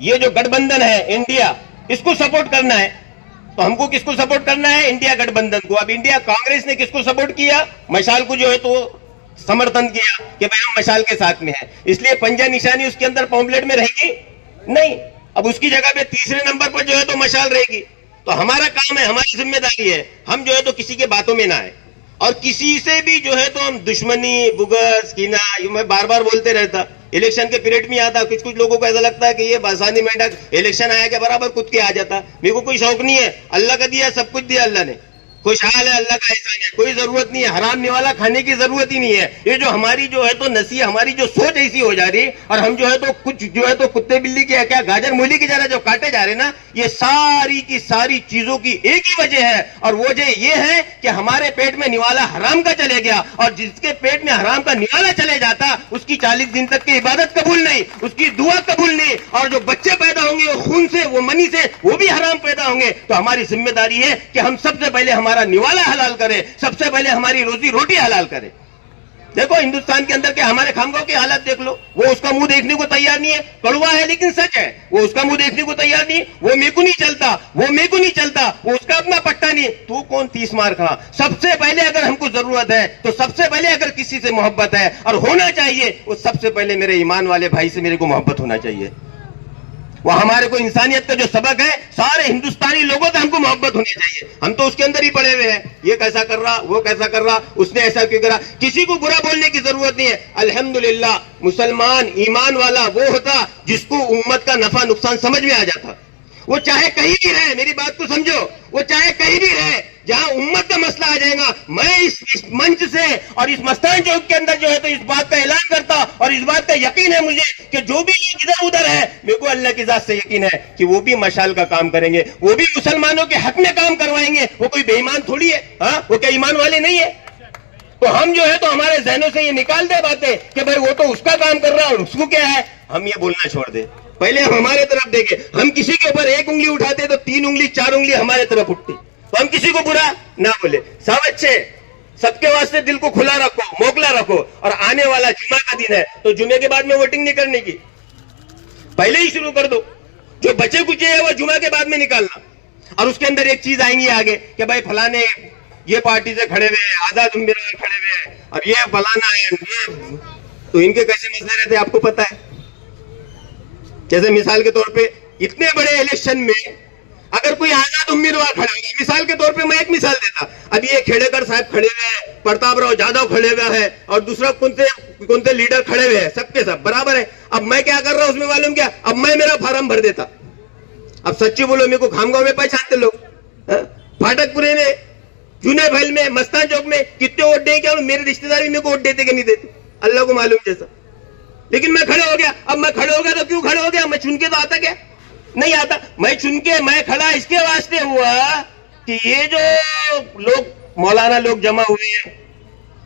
ये जो गठबंधन है इंडिया, इसको सपोर्ट करना है। तो हमको किसको सपोर्ट करना है? इंडिया गठबंधन को। अब इंडिया कांग्रेस ने किसको सपोर्ट किया? मशाल को जो है तो समर्थन किया कि भाई हम मशाल के साथ में है। इसलिए पंजा निशानी उसके अंदर पॉम्पलेट में रहेगी नहीं। अब उसकी जगह पे तीसरे नंबर पर जो है तो मशाल रहेगी। तो हमारा काम है, हमारी जिम्मेदारी है, हम जो है तो किसी के बातों में ना आए और किसी से भी जो है तो हम दुश्मनी, बुगस, कीना, मैं बार बार बोलते रहता। इलेक्शन के पीरियड में आता, कुछ कुछ लोगों को ऐसा लगता है कि ये बासानी मेंढक इलेक्शन आया के बराबर कूद के आ जाता। मेरे को कोई शौक नहीं है, अल्लाह का दिया, सब कुछ दिया अल्लाह ने, खुशहाल है, अल्लाह का एहसान है, कोई जरूरत नहीं है, हराम निवाला खाने की जरूरत ही नहीं है। ये जो हमारी जो है तो नसीहत, हमारी जो सोच ऐसी हो जा रही है और हम जो है तो कुछ जो है तो कुत्ते बिल्ली की क्या गाजर मूली की तरह जो काटे जा रहे ना, ये सारी की सारी चीजों की एक ही वजह है और वो वजह ये है कि हमारे पेट में निवाला हराम का चले गया और जिसके पेट में हराम का निवाला चले जाता उसकी 40 दिन तक की इबादत कबूल नहीं, उसकी दुआ कबूल नहीं, और जो बच्चे पैदा होंगे वो खून से, वो मनी से, वो भी हराम पैदा होंगे। तो हमारी जिम्मेदारी है कि हम सबसे पहले हमारा निवाला हलाल करें, सबसे पहले हमारी रोजी रोटी हलाल करें। देखो हिंदुस्तान के अंदर के हमारे खामगांव के हालात देख लो, वो उसका मुंह देखने को तैयार नहीं है। कड़वा है लेकिन सच है, वो उसका मुंह देखने को तैयार नहीं। वो मेरे को नहीं चलता, वो मेरे को नहीं चलता, वो उसका अपना पट्टा नहीं। तू कौन 30 मार खा? सबसे पहले अगर हमको जरूरत है तो सबसे पहले अगर किसी से मोहब्बत है और होना चाहिए, वो सबसे पहले मेरे ईमान वाले भाई से मेरे को मोहब्बत होना चाहिए। वो हमारे को इंसानियत का जो सबक है, सारे हिंदुस्तानी लोगों से हमको मोहब्बत होनी चाहिए। हम तो उसके अंदर ही पड़े हुए हैं, ये कैसा कर रहा, वो कैसा कर रहा, उसने ऐसा क्यों करा। किसी को बुरा बोलने की जरूरत नहीं है। अल्हम्दुलिल्लाह मुसलमान ईमान वाला वो होता जिसको उम्मत का नफा नुकसान समझ में आ जाता। वो चाहे कहीं भी रहे, मेरी बात को समझो, वो चाहे कहीं भी रहे, जहां उम्मत का मसला आ जाएगा, मैं इस मंच से और इस मस्तान चौक के अंदर जो है तो इस बात का ऐलान करता और इस बात का यकीन है मुझे कि जो भी लोग इधर उधर है, मेरे को अल्लाह की जात से यकीन है कि वो भी मशाल का काम करेंगे, वो भी मुसलमानों के हक में काम करवाएंगे। वो कोई बेईमान थोड़ी है, हाँ, वो क्या ईमान वाले नहीं है? तो हम जो है तो हमारे जहनों से ये निकाल दे बातें कि भाई वो तो उसका काम कर रहा है और उसको क्या है, हम ये बोलना छोड़ दे। पहले हम हमारे तरफ देखे, हम किसी के ऊपर एक उंगली उठाते तो 3 उंगली 4 उंगली हमारे तरफ उठती, तो हम किसी को बुरा ना बोले। सब अच्छे, सबके वास्ते दिल को खुला रखो, मोकला रखो। और आने वाला जुमा का दिन है तो जुमे के बाद में वोटिंग नहीं करने की, पहले ही शुरू कर दो। जो बचे कुचे है वो जुमा के बाद में निकालना। और उसके अंदर एक चीज आएंगी आगे कि भाई फलाने ये पार्टी से खड़े हुए हैं, आजाद उम्मीदवार खड़े हुए हैं और ये फलाना है, ये तो इनके कैसे मसले रहते आपको पता है। जैसे मिसाल के तौर पे इतने बड़े इलेक्शन में अगर कोई आजाद उम्मीदवार खड़ा होगा, मिसाल के तौर पे मैं एक मिसाल देता, अब ये खेड़ेकर साहब खड़े हुए हैं, प्रतापराव जाधव खड़े हुए हैं और दूसरा कौन से लीडर खड़े हुए हैं, सबके सब बराबर है। अब मैं क्या कर रहा हूं उसमें मालूम क्या, अब मैं मेरा फार्म भर देता। अब सच्ची बोलो, मेरे को खामगांव में पहचानते लोग, फाटकपुरे में, जूने भैल में, मस्तान चौक में कितने वोट दें क्या, मेरे रिश्तेदार भी मेरे को वोट देते कि नहीं देते, अल्लाह को मालूम जैसा। लेकिन मैं खड़े हो गया। अब मैं खड़े हो गया तो क्यों खड़े हो गया, मैं चुन के तो आता क्या, नहीं आता। मैं चुन के मैं खड़ा इसके वास्ते हुआ कि ये जो लोग मौलाना लोग जमा हुए हैं,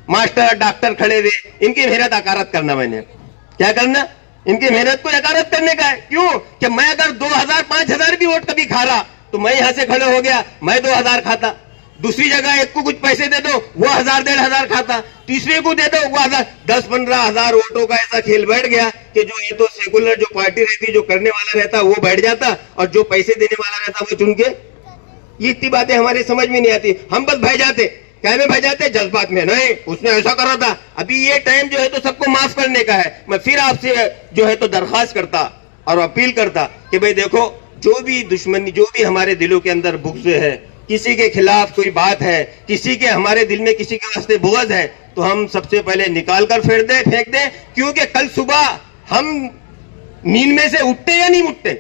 मास्टर डॉक्टर खड़े हुए, इनकी मेहनत अकारत करना, मैंने क्या करना, इनकी मेहनत को अकारत करने का है। क्यों कि मैं अगर 2000 5000 भी वोट कभी खा रहा तो मैं यहां से खड़े हो गया, मैं 2000 खाता, दूसरी जगह एक को कुछ पैसे दे दो वो 1000 1500 खाता, तीसरे को दे दो वो 1000 10-15 हजार वोटों का ऐसा खेल बैठ गया कि जो ये तो सेकुलर जो पार्टी रहती, जो करने वाला रहता वो बैठ जाता और जो पैसे देने वाला रहता वो चुन के। ये इतनी बातें हमारी समझ में नहीं आती, हम बस भय जाते, क्या में भय जाते, जज्बात में, नहीं उसने ऐसा करा था। अभी ये टाइम जो है तो सबको माफ करने का है। मैं फिर आपसे जो है तो दरखास्त करता और अपील करता कि भाई देखो, जो भी दुश्मनी, जो भी हमारे दिलों के अंदर बुग़्ज़ है, किसी के खिलाफ कोई बात है, किसी के हमारे दिल में किसी के वास्ते बुग़्ज़ है, तो हम सबसे पहले निकाल कर फेंक दे। क्योंकि कल सुबह हम नींद में से उठते या नहीं उठते,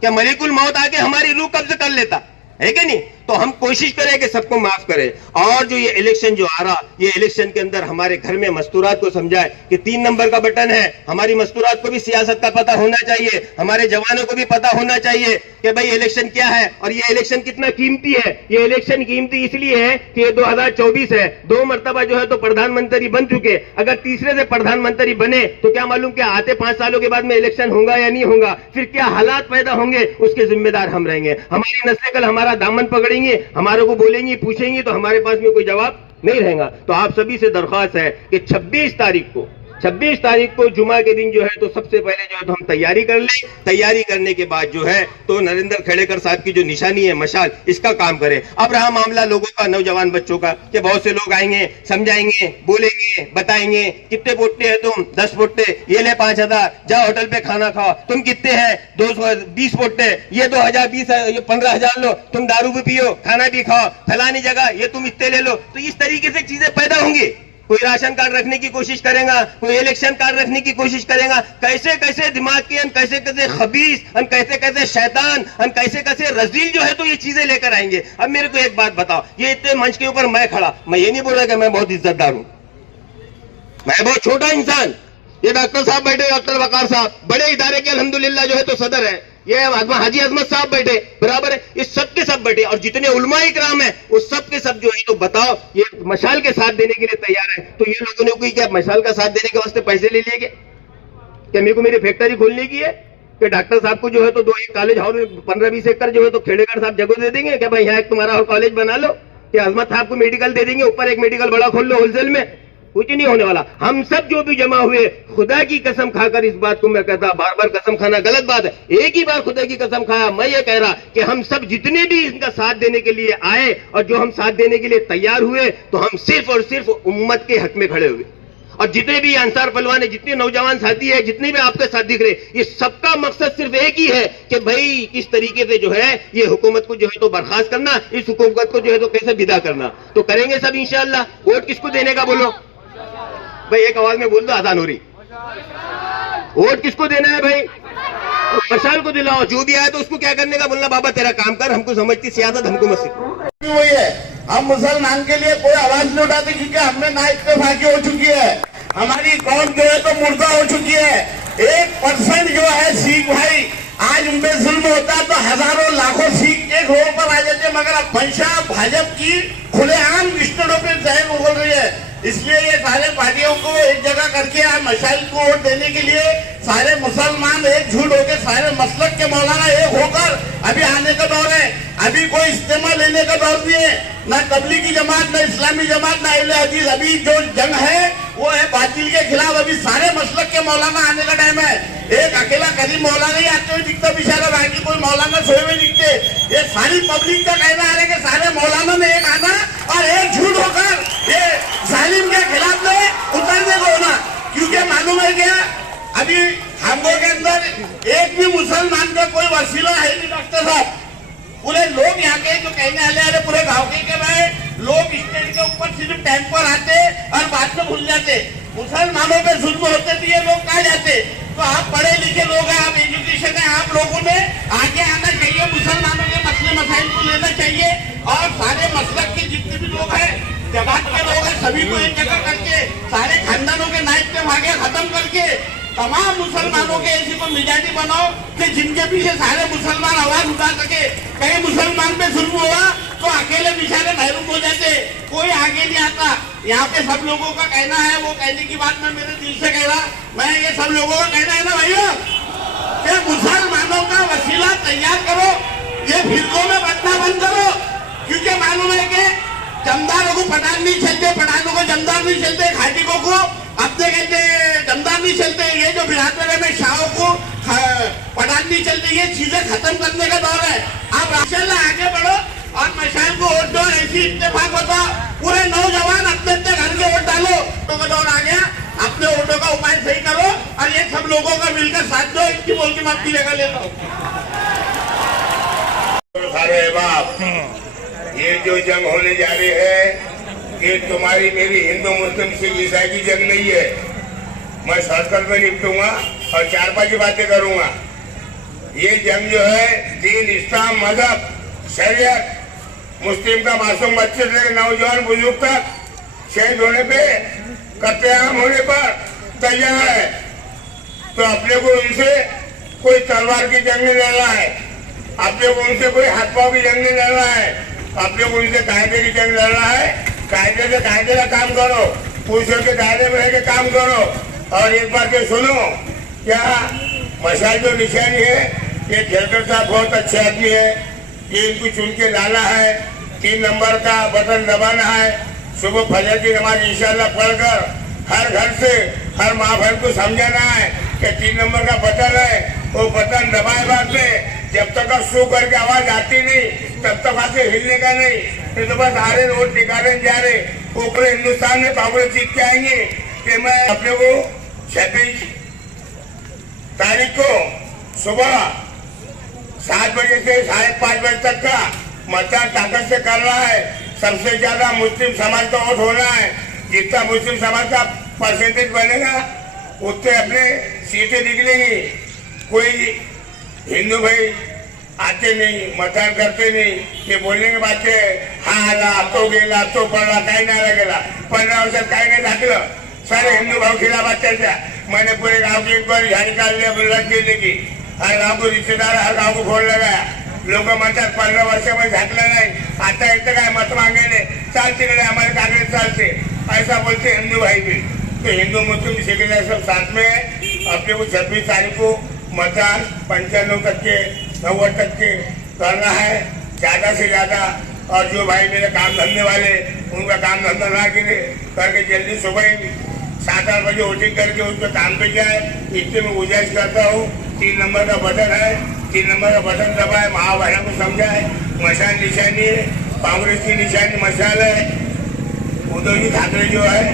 क्या मलिकुल मौत आके हमारी रूह कब्ज़ कर लेता है कि नहीं। तो हम कोशिश करें कि सबको माफ करें। और जो ये इलेक्शन जो आ रहा, ये इलेक्शन के अंदर हमारे घर में मस्तूरात को समझाए कि 3 नंबर का बटन है, हमारी मस्तूरात को भी सियासत का पता होना चाहिए, हमारे जवानों को भी पता होना चाहिए कि भाई इलेक्शन क्या है और ये इलेक्शन कितना कीमती है। ये इलेक्शन कीमती इसलिए है कि ये 2024 है, 2 मरतबा जो है तो प्रधानमंत्री बन चुके, अगर तीसरे से प्रधानमंत्री बने तो क्या मालूम क्या आते 5 सालों के बाद में इलेक्शन होगा या नहीं होगा, फिर क्या हालात पैदा होंगे, उसके जिम्मेदार हम रहेंगे। हमारी नस्लें कल हमारा दामन पकड़ेंगे, हमारे को बोलेंगी, पूछेंगी तो हमारे पास में कोई जवाब नहीं रहेगा। तो आप सभी से दरख्वास्त है कि 26 तारीख को जुमा के दिन जो है तो सबसे पहले जो है तो हम तैयारी कर लें। तैयारी करने के बाद जो है तो नरेंद्र खेड़ेकर साहब की जो निशानी है मशाल, इसका काम करें। अब रहा मामला लोगों का, नौजवान बच्चों का, कि बहुत से लोग आएंगे, समझाएंगे, बोलेंगे, बताएंगे, कितने पोट्टे हैं तुम, 10 पोट्टे, ये ले 5000, जाओ होटल पे खाना खाओ, तुम कितने हैं 220 पोट्टे, ये 2000 20 ये 15000 लो, तुम दारू भी पियो, खाना भी खाओ, फलानी जगह ये तुम इतने ले लो। तो इस तरीके से चीजें पैदा होंगी। कोई राशन कार्ड रखने की कोशिश करेगा, कोई इलेक्शन कार्ड रखने की कोशिश करेगा, कैसे कैसे दिमाग के, कैसे कैसे खबीस, कैसे कैसे शैतान, कैसे कैसे रजील जो है तो ये चीजें लेकर आएंगे। अब मेरे को एक बात बताओ, ये इतने मंच के ऊपर मैं खड़ा, मैं ये नहीं बोल रहा कि मैं बहुत इज्जतदार हूं, मैं बहुत छोटा इंसान। ये डॉक्टर साहब बैठे, डॉक्टर वकार साहब, बड़े इदारे के अल्हम्दुलिल्लाह जो है तो सदर है, ये हाजी अजमत साहब बैठे, बराबर है, ये सब के सब बैठे, और जितने उलमा इकराम है वो सब के सब जो है तो बताओ ये मशाल के साथ देने के लिए तैयार है। तो ये लोगों ने कोई क्या मशाल का साथ देने के वास्ते पैसे ले लिए क्या मेरे को मेरी फैक्ट्री खोलने की है कि डॉक्टर साहब को जो है तो 2 कॉलेज और 15-20 एकड़ जो है तो खेड़ेकर साहब जगह दे देंगे क्या भाई यहाँ एक तुम्हारा और कॉलेज बना लो, कि अजमत साहब को मेडिकल दे देंगे, ऊपर एक मेडिकल बड़ा खोल लो होलसेल में, कुछ नहीं होने वाला। हम सब जो भी जमा हुए, खुदा की कसम खाकर इस बात को मैं कहता, बार बार कसम खाना गलत बात है, एक ही बार खुदा की कसम खाया, मैं ये कह रहा कि हम सब जितने भी इनका साथ देने के लिए आए और जो हम साथ देने के लिए तैयार हुए, तो हम सिर्फ और सिर्फ उम्मत के हक में खड़े हुए। और जितने भी अंसार पहलवान है, जितने नौजवान साथी है, जितने भी आपके साथ दिख रहे, ये सबका मकसद सिर्फ एक ही है कि भाई किस तरीके से जो है ये हुकूमत को जो है तो बर्खास्त करना, इस हुकूमत को जो है तो कैसे विदा करना। तो करेंगे सब इंशाअल्लाह। वोट किसको देने का बोलो भाई, एक आवाज में बोल दो, आजान हो रही। वोट किसको देना है भाई, तो मशाल को दिलाओ। जो भी आए तो उसको क्या करने का बोलना, बाबा तेरा काम कर, हमको समझती सियासत, हमको मत सिखा। वही है, हम मुसलमान के लिए कोई आवाज नहीं उठाते क्योंकि हमने ना इत्तेफाकी हो चुकी है, हमारी कौम जो है तो मुर्दा हो चुकी है। 1% जो है सिख भाई, आज उनपे जुल्म होता तो हजारों लाखों सिख एक रोड पर आ जाते, मगर अब भाजपा की खुलेआम स्टैंडों पे जहन उगल रही है। इसलिए ये सारे पार्टियों को एक जगह करके आज मशाइल को वोट देने के लिए सारे मुसलमान एकजुट होकर सारे मसलक के मौलाना एक होकर अभी आने का दौर है। अभी कोई इस्तेमाल लेने का दौर नहीं है, ना तबलीगी जमात, ना इस्लामी जमात, ना अहले हदीस। अभी जो जंग है वो है बातिल के खिलाफ। अभी सारे मसलक के मौलाना आने का टाइम है। एक अकेला करीम मौलाना ही आते हुए दिखता बेचारा, बाकी कोई मौलाना सोए हुए दिखते। ये सारी पब्लिक का कहना है कि सारे मौलाना ने एक आना और एकजुट होकर ये जालिम के खिलाफ में उतरने को होना। क्योंकि मालूम है क्या, अभी हमको के अंदर एक भी मुसलमान का कोई वसीला है नहीं। डॉक्टर साहब, पूरे लोग यहाँ के जो कहने वाले अरे पूरे गांव के भाई लोग स्टेज के ऊपर सिर्फ टाइम पर आते और बाद में भूल जाते। मुसलमानों पे जुल्म होते थे, ये लोग कहाँ जाते? तो आप पढ़े लिखे लोग हैं, आप एजुकेशन है, आप लोगों ने आगे आना चाहिए, मुसलमानों के मसले मसाइल को लेना चाहिए और सारे मसलक के जितने भी लोग हैं, जमात के लोग हैं, सभी को एक जगह करके सारे खानदानों के नाइट पे भागे खत्म करके तमाम मुसलमानों के ऐसी को मिजाजी बनाओ कि जिनके पीछे सारे मुसलमान आवाज उठा सके। कहीं मुसलमान पे जुल्म हुआ तो अकेले बेचारे महरूम हो जाते, कोई आगे नहीं आता। यहाँ पे सब लोगों का कहना है, वो कहने की बात मैं मेरे दिल से कह रहा, मैं ये सब लोगों का कहना है ना भाइयों, कि मुसलमानों का वसीला तैयार करो, ये फिरकों में बंटना बंद करो। क्योंकि मालूम है कि जमदारों को पठान नहीं चलते, पठानों को जमदार नहीं चलते, खाटिकों को अपने कहते जमदार नहीं चलते, ये जो बिरादरी में शाहों को पठान नहीं चलते। ये चीजें खत्म करने का दौर है। आप इंशाल्लाह आगे बढ़ो और मशाइल को वोट दो। ऐसी इत्तेफाक होता पूरे नौजवान अपने अपने घर के वोट डालो। वोटों का दौर आ गया, अपने वोटों का उपाय सही करो और ये सब लोगों का मिलकर साथ दो। इनकी बोल की माफी लेकर लेता हूँ। अरे बाप, ये जो जंग होने जा रही है ये तुम्हारी मेरी हिंदू मुस्लिम सिख ईसाई की जंग नहीं है। मैं शॉर्टकट में निपटूंगा और 4-5 बातें करूंगा। ये जंग जो है दीन, इस्लाम, मजहब, शरीयत, मुस्लिम का मासूम बच्चे से नौजवान बुजुर्ग तक शहीद होने पे, कत्लेआम होने पर तैयार है। तो अपने को उनसे कोई तलवार की जंग नहीं लड़ रहा है, अपने को उनसे कोई हाथ पांव की जंग नहीं लड़ रहा है, अपने को उनसे कायदे की जंग लड़ रहा है। कायदे से कायदे का काम करो, पुरुषों के दायरे में रह के काम करो। और एक बात ये सुनो, क्या मशाल जो निशानी है, ये खेलकर साहब बहुत अच्छे आदमी है, ये इनको चुन के लाना है, 3 नंबर का बटन दबाना है। सुबह फजर की नमाज इंशाल्लाह पढ़कर हर घर से हर माँ बहन को समझाना है कि 3 नंबर का बटन है, वो बटन दबाए बाद में जब तक सो करके आवाज आती नहीं तब तक आके हिलने का नहीं। नहीं तो बस आ रहे रोड निकालने जा रहे, वो पूरे हिंदुस्तान में कांग्रेस जीत के आएंगे। कि मैं अपने को 26 तारीख को सुबह 7 बजे से 5:30 बजे तक का मतदान ताकत से कर रहा है। सबसे ज्यादा मुस्लिम समाज का वोट होना है। जितना मुस्लिम समाज का परसेंटेज बनेगा उतने अपने सीटें निकलेंगी। कोई हिंदू भाई आते नहीं, मतदान करते नहीं, ये बोलने की बात है। हाँ तो गेला तो पडला काही नाही लागेला, 15 वर्षात काही नाही दाखलं, सारे हिंदू भाव खिलाफ चर्चा। मैंने पूरे गांव की इंक्वायरी यहाँ निकाल लिया, बुलंद केली की हर गांव को रिश्तेदार हर गांव को फोन लगाया। लोक म्हणतात 15 वर्षामध्ये झाकलं नाही, आता इथं काय मत मागेले चालते कडे हमारे कांग्रेस चालते, ऐसा बोलते हिंदू भाई भी। तो हिंदू मुस्लिम सिख सब साथ में अपने को 26 तारीख को मतदान 95% 90% करना है, ज्यादा से ज्यादा। और जो भाई मेरे काम धंधे वाले उनका काम धंधा ना गिरे करके जल्दी सुबह 7-8 बजे वोटिंग करके उनके काम पे जाए, इससे मैं गुजारिश करता हूँ। 3 नंबर का बटन है, 3 नंबर का बटन दबाए, माँ बहनों को समझाए। मशाल निशानी है, कांग्रेस की निशानी मशाल है, उद्धव जी ठाकरे जो है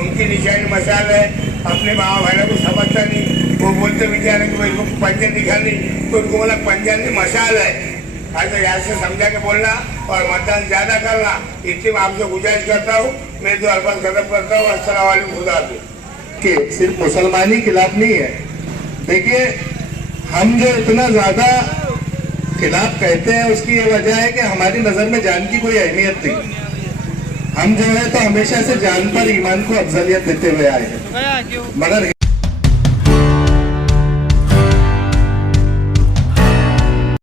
उनकी निशानी मशाल है। अपने माँ बहनों को समझता नहीं, वो बोलते बेचारे कि भाई पंजन दिखानी, तो उनको बोला पंजन की मशाल है। ऐसा यहाँ से समझा के बोलना और मतदान ज्यादा करना, इससे मैं आपसे गुजारिश करता हूँ। मैं जो अल्फाज खत्म करता हूँ। अस्सलाम वालेकुम, खुदा हाफिज़। कि सिर्फ मुसलमानी खिलाफ नहीं है। देखिए, हम जो इतना ज्यादा खिलाफ कहते हैं उसकी ये वजह है कि हमारी नजर में जान की कोई अहमियत नहीं। हम जो है तो हमेशा से जान पर ईमान को अफजलियत देते हुए आए हैं, मगर